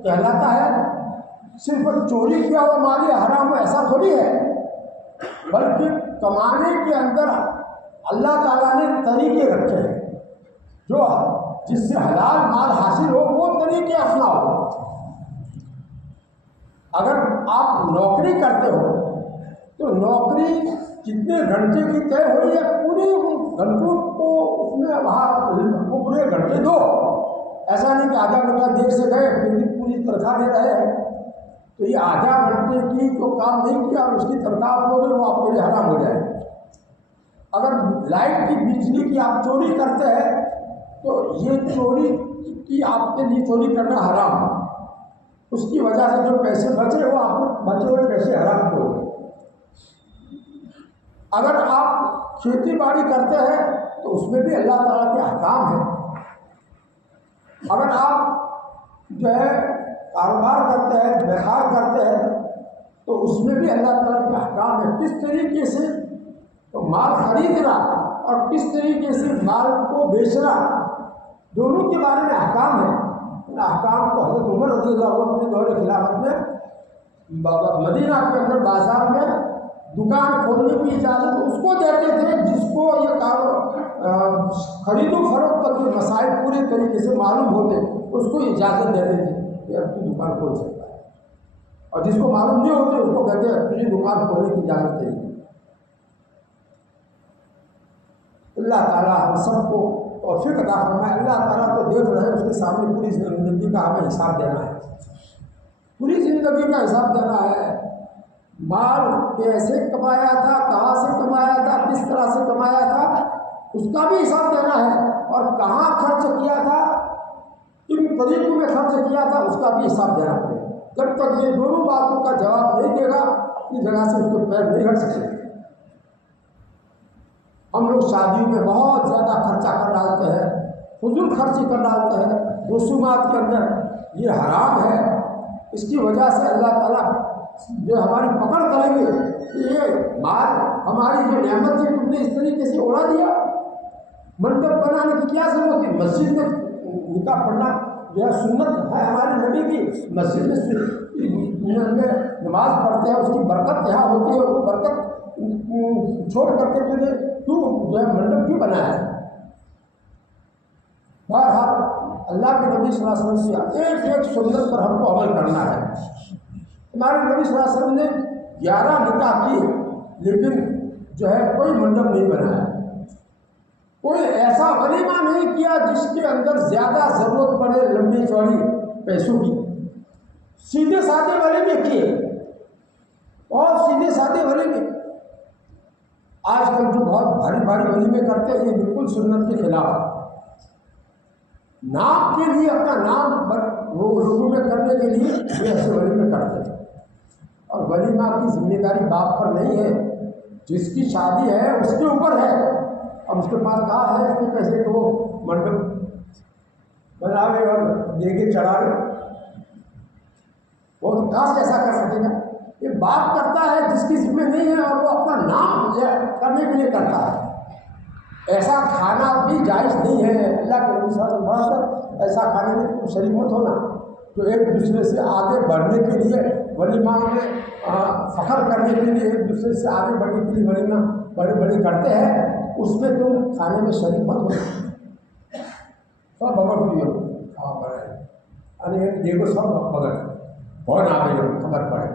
کہلاتا ہے؟ صرف چوری کیا ہوا مال یہ حرام ہو ایسا تھوڑی ہے، بلکہ کمانے کے اندر اللہ تعالیٰ نے طریقے رکھے ہیں، جو جس سے حلال مال حاصل ہو وہ طریقے اپناؤ۔ اگر آپ نوکری کرتے ہو تو نوکری کتنے گھنٹے کی طے ہوئی ہے، پورے گھنٹوں کو اس میں وہ پورے گھنٹے دو، ایسا نہیں کہ آدھا گھنٹہ دیر سے گئے پھر بھی پوری تنخواہ دے رہے ہیں۔ تو یہ آدھا گھنٹے کی جو کام نہیں کیا اور اس کی تنخواہ آپ لوگے وہ آپ کے لیے حرام ہو جائے۔ اگر لائٹ کی بجلی کی آپ چوری کرتے ہیں تو یہ چوری کی آپ کے لیے چوری کرنا حرام ہے، اس کی وجہ سے جو پیسے بچے وہ آپ کو بچے ہوئے پیسے حرام ہو گئے۔ اگر آپ کھیتی باڑی کرتے ہیں تو اس میں بھی اللہ تعالیٰ کے احکام ہیں۔ اگر آپ جو ہے کاروبار کرتے ہیں، بیکار کرتے ہیں تو اس میں بھی اللہ تعالیٰ کے احکام ہے، کس طریقے سے تو مال خریدنا اور کس طریقے سے مال کو بیچنا، دونوں کے بارے میں احکام ہے۔ ان احکام کو حضرت عمر رضی اللہ عنہ اپنے دور خلافت میں مدینہ کے اندر بازار میں دکان کھولنے کی اجازت اس کو دیتے تھے جس کو یہ خرید و فروخت کے مسائل پورے طریقے سے معلوم ہوتے، اس کو اجازت دیتے تھے کہ اب تو دکان کھول سکتا ہے، اور جس کو معلوم نہیں ہوتے اس کو کہتے ہیں تجھے دکان کھولنے کی اجازت نہیں۔ اللہ تعالیٰ ہم سب کو توفیق عطا فرمائے۔ اللہ تعالیٰ تو دیکھ رہے ہیں، اس کے سامنے پوری زندگی کا ہمیں حساب دینا ہے، پوری زندگی کا حساب دینا ہے۔ مال کیسے کمایا تھا، کہاں سے کمایا تھا، کس طرح سے کمایا تھا، اس کا بھی حساب دینا ہے، اور کہاں خرچ کیا تھا، کن طریقوں میں خرچ کیا تھا، اس کا بھی حساب دینا پڑے گا۔ جب تک یہ دونوں باتوں کا جواب نہیں دے گا اپنی جگہ سے اس کو پیر نہیں ہٹ سکے۔ ہم لوگ شادیوں میں بہت زیادہ خرچہ کر ڈالتے ہیں، فضول خرچی کر ڈالتے ہیں رسومات کے اندر، یہ حرام ہے۔ اس کی وجہ سے اللہ تعالیٰ جو ہماری پکڑ کریں گے کہ یہ مال ہماری جو نعمت ہے تم نے اس طریقے سے اڑا دیا۔ منڈپ بنانے کی کیا ضرورت ہے؟ مسجد میں نکاح پڑھنا یہ سنت ہے ہمارے نبی کی، مسجد میں نماز پڑھتے ہیں، اس کی برکت یہاں ہوتی ہے، وہ برکت چھوڑ کر کے تم نے کیوں جو ہے منڈپ کیوں بنایا ہے؟ بہرحال اللہ کے نبی صلی اللہ علیہ وسلم سے ایک ایک سنت پر ہم کو عمل کرنا ہے۔ ہمارے نبی صلی اللہ علیہ وسلم نے 11 نکاح کیے، لیکن جو ہے کوئی منڈپ نہیں بنایا، کوئی ایسا ولیمہ نہیں کیا جس کے اندر زیادہ ضرورت پڑے لمبی چوڑی پیسوں کی۔ سیدھے سادے ولیمے کیے، اور سیدھے سادے ولیمے۔ آج کل جو بہت بھاری بھاری ولیمے کرتے ہیں یہ بالکل سنت کے خلاف ہے۔ نام کے لیے اپنا نام لوگوں میں کرنے کے لیے یہ ایسے ولیمے کرتے ہیں، اور ولیمہ کی ذمہ داری باپ پر نہیں ہے، جس کی شادی ہے اس کے اوپر ہے۔ اب اس کے پاس کہا ہے کہ پیسے کو منڈپ بناوے اور دیگے چڑھاوے، وہ کاش ایسا کر سکے گا؟ یہ باپ کرتا ہے جس کی ذمہ نہیں ہے، اور وہ اپنا نام کرنے کے لیے کرتا ہے۔ ایسا کھانا بھی جائز نہیں ہے۔ اللہ کے نبی صلی اللہ علیہ وسلم ایسا کھانے میں تم شریک مت ہونا، جو ایک دوسرے سے آگے بڑھنے کے لیے ولیمہ میں فخر کرنے کے لیے ایک دوسرے سے آگے بڑھنے کے لیے ولیمہ بڑے بڑے کرتے ہیں، اس میں تم کھانے میں شریک مت ہونا۔ سب بغیر پیو کھا پڑے، دیکھو سب بغیر بہت آ گئی خبر پڑے۔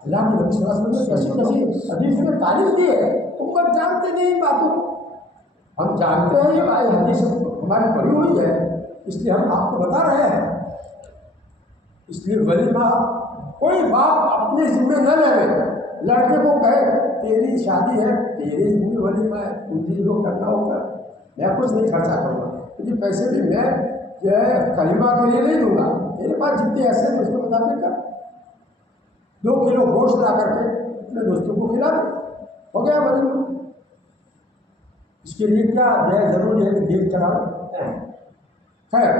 اللہ کے نبی صلی اللہ علیہ وسلم نے کیسی حدیث میں تعریف دی ہے، امت جانتے نہیں باتوں، ہم جانتے ہیں یہ حدیث ہماری پڑھی ہوئی ہے، اس لیے ہم آپ کو بتا رہے ہیں۔ اس لیے ولیمہ کوئی باپ اپنے ذمہ نہ لے، لڑکے کو کہے تیری شادی ہے، تیرے ذمہ ولیمہ ہے، تجھے جو کرنا ہوگا، میں کچھ نہیں خرچہ کروں گا، تجھے پیسے بھی میں جو ہے کلمہ کے لیے نہیں دوں گا، میرے پاس جتنے ایسے ہیں اس کے مطابق کر 2 کلو گوشت لا کر کے اپنے دوستوں کو کھلا دے، ہو گیا ولیمہ۔ اس کے لیے کیا ضروری ہے کہ دیگ چڑھاؤ؟ خیر،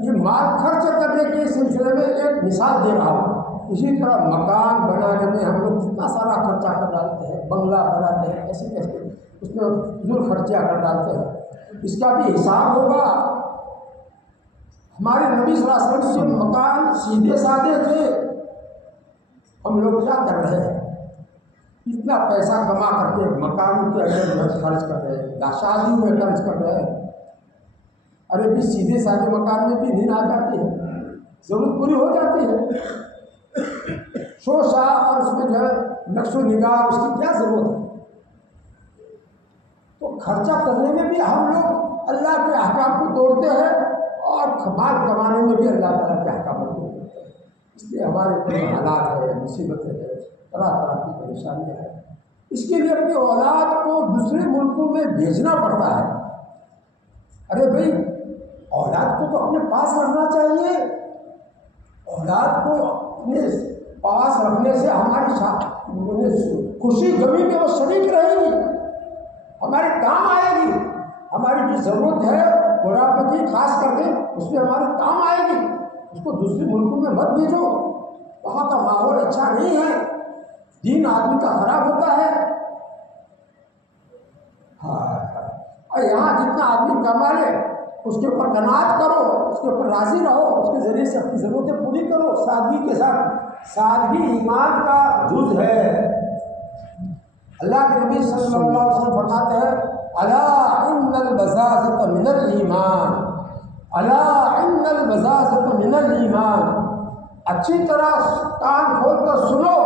یہ مال خرچ کرنے کے سلسلے میں ایک مثال دے رہا ہوں۔ اسی طرح مکان بنانے میں ہم لوگ کتنا سارا خرچہ کر ڈالتے ہیں، بنگلہ بناتے ہیں، ایسے کیسے اس میں فضول خرچیاں کر ڈالتے ہیں، اس کا بھی حساب ہوگا۔ ہمارے نبی صلی اللہ علیہ وسلم سے مکان سیدھے سادے تھے، ہم لوگ کیا کر رہے ہیں؟ اتنا پیسہ کما کر کے مکان کے اندر خرچ کر رہے ہیں، شادیوں میں خرچ کر رہے ہیں۔ ارے بھی سیدھے سادے مکان میں بھی نیند آ جاتی ہے، ضرورت پوری ہو جاتی ہے، شور شراب اور اس میں جو ہے نقش و نگار، اس کی کیا ضرورت ہے؟ تو خرچہ کرنے میں بھی ہم لوگ اللہ کے احکام کو توڑتے ہیں، اور مال کمانے میں بھی اللہ تعالیٰ کے احکامات کو توڑتے ہیں۔ اس لیے ہمارے اوپر حالات ہے، مصیبتیں ہیں، طرح طرح کی پریشانیاں ہیں۔ اس کے لیے اپنی اولاد کو دوسرے ملکوں میں بھیجنا پڑتا ہے۔ ارے بھائی، اولاد کو تو اپنے پاس رکھنا چاہیے، اولاد کو اپنے پاس رکھنے سے ہماری خوشی غمی میں وہ شریک رہے گی، ہمارے کام آئے گی، ہماری جو ضرورت ہے بڑھاپے کی خاص کر کے اس میں ہمارے کام آئے گی۔ اس کو دوسرے ملکوں میں مت بھیجو، وہاں کا ماحول اچھا نہیں ہے، دین آدمی کا خراب ہوتا ہے۔ اور یہاں جتنا آدمی کما لے اس کے اوپر قناعت کرو، اس کے اوپر راضی رہو، اس کے ذریعے سے اپنی ضرورتیں پوری کرو، سادگی کے ساتھ سادگی ایمان کا جز ہے۔ اللہ کے نبی صلی اللہ علیہ وسلم فرماتے ہیں الا ان البذاذۃ من الایمان، الا ان البذاذۃ من الایمان، اچھی طرح کان کھول کر سنو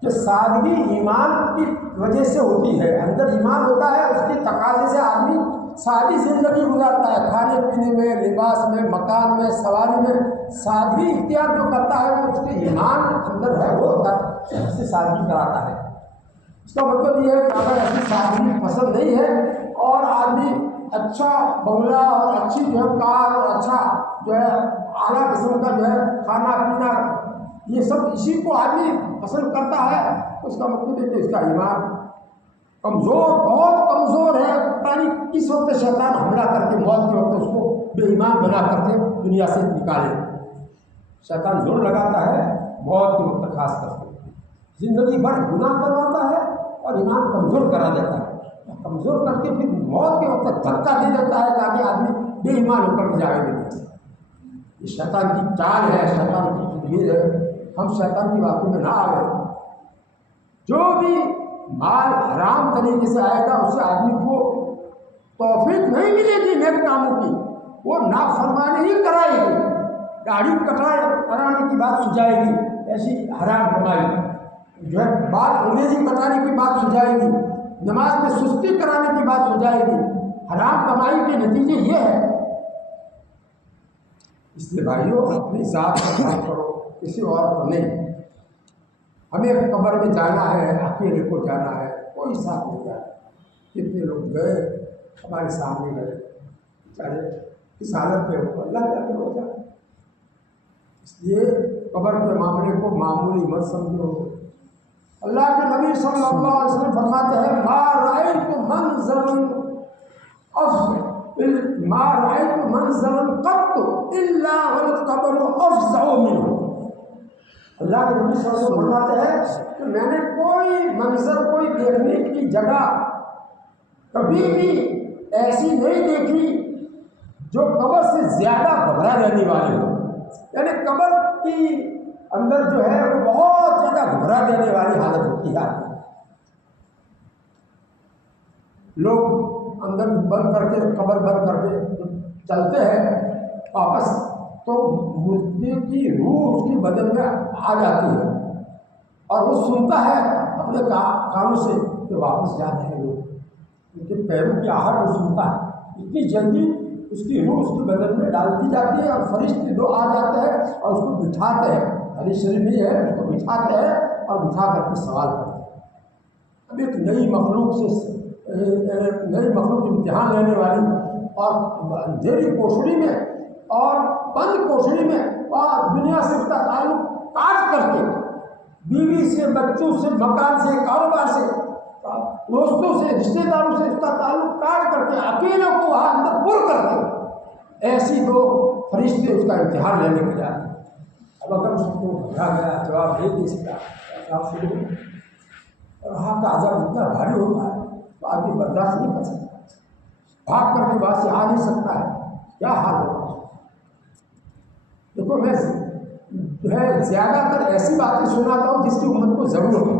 کہ سادگی ایمان کی وجہ سے ہوتی ہے۔ اندر ایمان ہوتا ہے، اس کی تقاضے سے آدمی سادی زندگی گزارتا ہے، کھانے پینے میں، لباس میں، مکان میں، سواری میں سادگی اختیار جو کرتا ہے وہ اس کے ایمان اندر ہے، وہ اس سے سادگی کراتا ہے۔ اس کا مطلب یہ ہے کہ اگر ایسی سادگی پسند نہیں ہے اور آدمی اچھا بنگلہ اور اچھی جو ہے کار اور اچھا جو ہے اعلیٰ قسم کا جو ہے کھانا پینا، یہ سب اسی کو آدمی پسند کرتا ہے، اس کا مطلب ہے کہ اس کا ایمان کمزور، بہت کمزور ہے۔ پتہ نہیں کس وقت شیطان حملہ کر کے موت کے وقت اس کو بے ایمان بنا کر کے دنیا سے نکالے۔ شیطان زور لگاتا ہے موت کے وقت، خاص کر کے زندگی بھر گناہ کرواتا ہے اور ایمان کمزور کرا دیتا ہے، کمزور کر کے پھر موت کے وقت دھکا دے دیتا ہے تاکہ آدمی بے ایمان ہو کر جائے دنیا سے۔ یہ شیطان کی چال ہے، شیطان کی تدبیر ہے، ہم شیطان کی باتوں میں نہ آئے۔ جو بھی مال حرام طریقے سے آئے گا اسے آدمی کو توفیق نہیں ملے گی نیک کاموں کی، وہ نافرمانی ہی کرائے گی، داڑھی کرانے کی بات سجائے گی، ایسی حرام کمائی جو ہے بال انگریزی بتانے کی بات سجائے گی، نماز میں سستی کرانے کی بات سجائے گی۔ حرام کمائی کے نتیجے یہ ہے۔ اس لیے بھائیوں اپنی ذات پر غور کرو، کسی اور پر نہیں۔ ہمیں قبر میں جانا ہے، اکیلے کو جانا ہے، کوئی ساتھ نہیں جانا۔ کتنے لوگ گئے ہمارے سامنے گئے، چاہے کس حالت میں ہو، اللہ جانے ہو جائے۔ اس لیے قبر کے معاملے کو معمولی مت سمجھو۔ اللہ کے نبی صلی اللہ علیہ وسلم فرماتے ہیں ما رأیت منظرا قط الا والقبر افزع منه۔ اللہ کے نبی صلی اللہ علیہ وسلم فرماتے ہیں کہ میں نے کوئی منظر، کوئی دیکھنے کی جگہ کبھی بھی ایسی نہیں دیکھی جو قبر سے زیادہ گھبرا دینے والی ہو۔ یعنی قبر کی اندر جو ہے وہ بہت زیادہ گھبرا دینے والی حالت ہوتی ہے۔ لوگ اندر بند کر کے، قبر بند کر کے چلتے ہیں واپس، تو مردے کی روح اس کی بدن میں آ جاتی ہے اور وہ سنتا ہے اپنے کانوں سے کہ واپس جاتے ہیں لوگ، ان کے پیروں کی آہٹ وہ سنتا ہے۔ اتنی جلدی اس کی روح اس کی بدن میں ڈال دی جاتی ہے اور فرشتے دو آ جاتے ہیں اور اس کو بٹھاتے ہیں، حدیث شریف میں ہے، اس کو بٹھاتے ہیں اور بٹھا کر کے سوال کرتے ہیں۔ اب ایک نئی مخلوق امتحان لینے والی اور اندھیری کوٹڑی میں اور بند کوٹڑی میں اور دنیا سے اس کا تعلق کاٹ کر کے، بیوی سے، بچوں سے، مکان سے، کاروبار سے، دوستوں سے، رشتے داروں سے اس کا تعلق کاٹ کر کے اکیلے کو وہاں اندر پر کر کے، ایسی دو فرشتے اس کا امتحان لینے کے جاتے ہیں۔ اب اگر اس کو گھبرا گیا، جواب دے نہیں سکتا، آپ سے اور وہاں کا عذاب اتنا بھاری ہوتا ہے تو آدمی برداشت نہیں کر سکتا، بھاگ کر کے وہاں سے آ نہیں سکتا ہے، کیا حال ہوگا۔ دیکھو میں جو ہے زیادہ تر ایسی باتیں سناتا ہوں جس کی امت کو ضرورت ہے،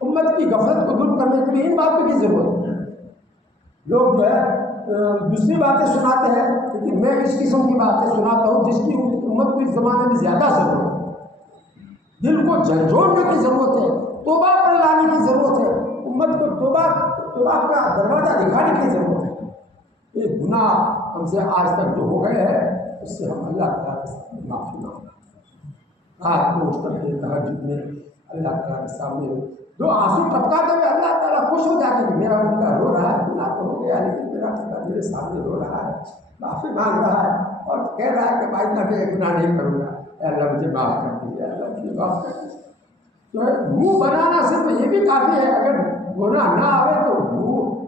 امت کی غفلت کو دور کرنے کے لیے ان باتوں کی ضرورت ہے۔ لوگ جو ہے دوسری باتیں سناتے ہیں، لیکن میں اس قسم کی باتیں سناتا ہوں جس کی امت کو اس زمانے میں زیادہ ضرورت ہے۔ دل کو جھنجھوڑنے کی ضرورت ہے، توبہ پر لانے کی ضرورت ہے، امت کو توبہ کا دروازہ دکھانے کی ضرورت ہے۔ یہ گناہ ہم سے آج تک جو ہو گئے ہیں اس سے ہم اللہ تعالیٰ کے معافی مانگتے ہیں۔ رات کو اٹھ کر کے تہجد میں اللہ تعالیٰ کے سامنے دو آنسو ٹپکاتے ہوئے اللہ تعالیٰ خوش ہو جاتے ہیں، میرا بندہ رو رہا ہے، گناہ تو ہو گیا لیکن میرا بندہ میرے سامنے رو رہا ہے، معافی مانگ رہا ہے اور کہہ رہا ہے کہ بھائی میں یہ گناہ نہیں کروں گا، اے اللہ مجھے معاف کر دیجیے، اللہ مجھے معاف کر دیجیے۔ تو منہ بنانا صرف یہ بھی کافی ہے، اگر گناہ نہ آئے تو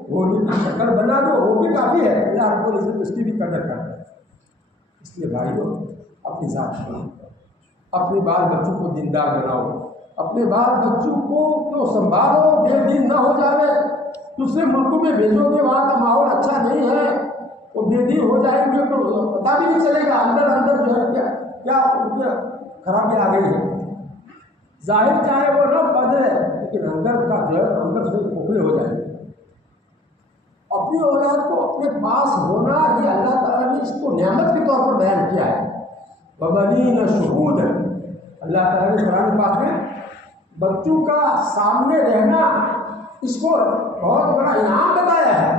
منہ کی شکل بنا دو، وہ بھی کافی ہے، اللہ رب العزت اس کی بھی قدر کرتا ہے۔ اس لیے بھائیوں اپنی ذات پر اپنے بال بچوں کو دیندار بناؤ، اپنے بال بچوں کو تو سنبھالو، بے دین نہ ہو جائے، دوسرے ملکوں میں بھیجو گے وہاں کا ماحول اچھا نہیں ہے، وہ بے دین ہو جائیں گے تو پتہ بھی نہیں چلے گا اندر جو ہے کیا خرابی آ گئی ہے. ظاہر چاہے وہ نہ بدلے لیکن اندر کا جو ہے اندر سے کھوکھلے ہو جائیں. اپنی اولاد کو اپنے پاس ہونا یہ اللہ تعالیٰ نے اس کو نعمت کے طور پر بیان کیا ہے. وَبَنِينَ شُهُودًا, اللہ تعالیٰ نے قرآن پاک میں بچوں کا سامنے رہنا اس کو بہت بڑا انعام بتایا ہے.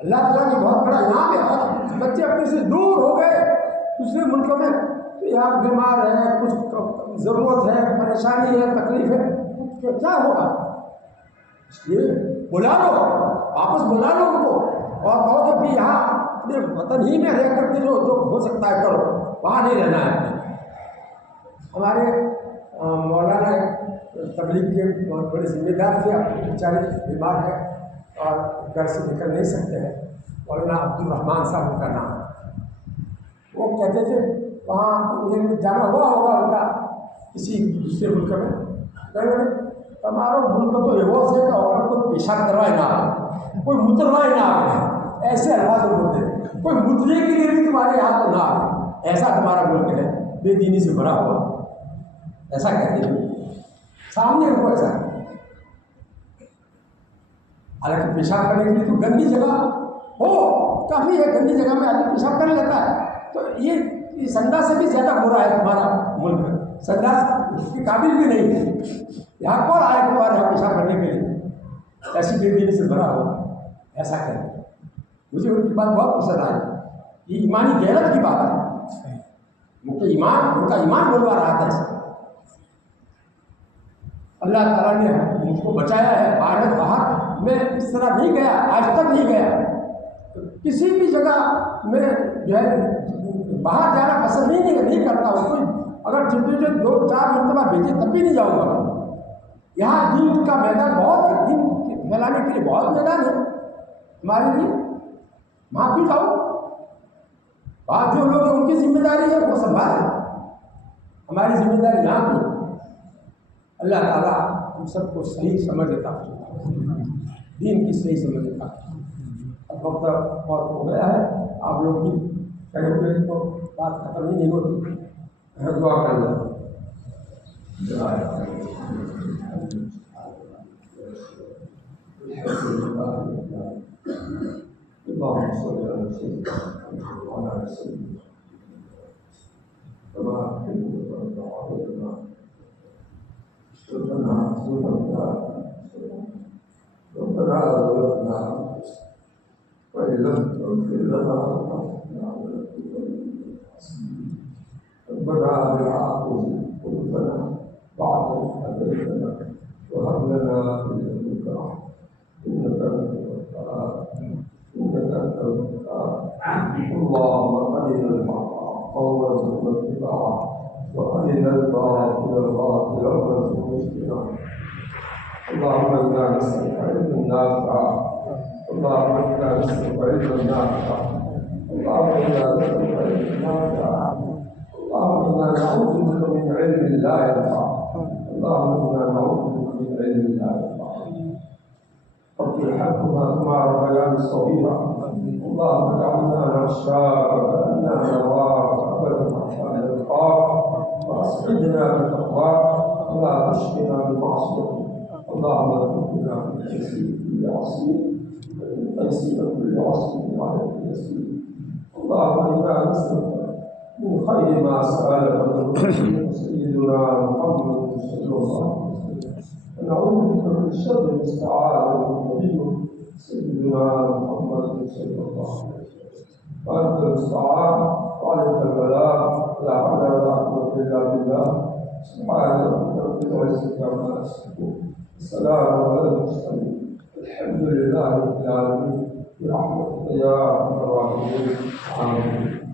اللہ تعالیٰ کا بہت بڑا انعام ہے. اور بچے اپنے سے دور ہو گئے دوسرے ملکوں میں تو یہاں بیمار ہے, کچھ ضرورت ہے, پریشانی ہے, تکلیف ہے, تو کیا ہوگا؟ اس لیے بلا لو, واپس بلا لو ان کو اور کہو کہ یہاں اپنے وطن ہی میں رہ کر کے جو ہو سکتا ہے کرو, وہاں نہیں رہنا ہے. ہمارے مولانا تبلیغ کے بہت بڑے ذمہ دار تھے, بیچارے بیمار ہے اور گھر سے نکل نہیں سکتے ہیں. مولانا عبدالرحمان صاحب ان کا نام ہے. وہ کہتے تھے وہاں انہیں جانا ہوا ہوگا ان کا کسی دوسرے ملک میں. ہمارا ملک تو یہ وہ سے کہ عورت کو پیشاب کروائے نہ آئے, کوئی متروائے نہ آئے, ایسے اللہ سے بولتے ہیں. کوئی مترے کے لیے بھی تمہارے یہاں تو نہ آئے, ایسا تمہارا ملک ہے بے دینی سے بھرا ہوا, ایسا کہتے ہیں سامنے ان کو ایسا. حالانکہ پیشاب کرنے کے لیے تو گندی جگہ ہو, کافی ہے گندی جگہ میں آدمی پیشاب کر لیتا ہے. تو یہ سنڈا سے بھی زیادہ برا ہے تمہارا ملک. سنڈاس اس کے قابل بھی نہیں ہے. یہاں کون آئے تمہارے یہاں پیشاب کرنے کے لیے, ایسی بے دینی سے بھرا ہو, ایسا کریں. مجھے ان کی بات بہت پسند آئی. یہ ایمانی غیرت کی بات ہے. ان کا ایمان بولوا رہا تھا. اللہ تعالیٰ نے مجھ کو بچایا ہے. باہر میں اس طرح نہیں گیا, آج تک نہیں گیا. کسی بھی جگہ میں جو ہے باہر جانا پسند نہیں کرتا ہوں. کوئی اگر جو 2-4 مرتبہ بھیجے تب بھی نہیں جاؤں گا. یہاں دین کا میدان بہت ہے, دین پھیلانے کے لیے بہت میدان ہے ہمارے لیے. وہاں بھی جاؤ, وہاں جو لوگ ہیں ان کی ذمہ داری ہے وہ سنبھالیں. ہماری ذمہ داری یہاں کی. اللہ تعالیٰ ہم سب کو صحیح سمجھ دیتا, دین کی صحیح سمجھ دیتا. اب وقت بہت ہو گیا ہے, آپ لوگ بھی کہے ہوئے تو بات ختم ہی نہیں ہوتی. دعا کر لیں. اللهم صل على سيدنا محمد وعلى آل سيدنا كما تحب وترضى علينا ربنا ظلمنا ربنا ظلمنا وإن لم تغفر لنا وترحمنا لنكونن من الخاسرين. ربنا لا تزغ قلوبنا بعد إذ هديتنا وهب لنا من لدنك رحمة إنك أنت الوهاب. اللهم أرنا الحق حقا وارزقنا اتباعه وأرنا الباطل باطلا وارزقنا اجتنابه. اللهم إنا نسألك علما نافعا, اللهم إنا نسألك علما نافعا, اللهم إنا نسألك علما نافعا, اللهم إنا نعوذ بك من علم لا ينفع, اللهم إنا نعوذ بك من علم لا ينفع. رب ارحمهما كما ربياني صغيرا. اللهم اجعلنا نخشاك كأننا نراك أبدا حتى نلقاك وأسعدنا بتقواك ولا تشقنا بمعصيتك. اللهم ارزقنا من تيسير كل عصير ومن تيسير كل عصير عليك يسير. اللهم إنا نسألك من خير ما سألك سيدنا محمد صلى الله عليه وسلم, ونعوذ بك من شر المستعان منه سيدنا محمد صلى الله عليه وسلم. وأنت المستعان وعليك البلاغ, لا حول ولا قوة إلا بالله. سبحان ربك رب العزة عما يصفون, السلام على المرسلين, الحمد لله رب العالمين, برحمتك يا أرحم الراحمين. آمين.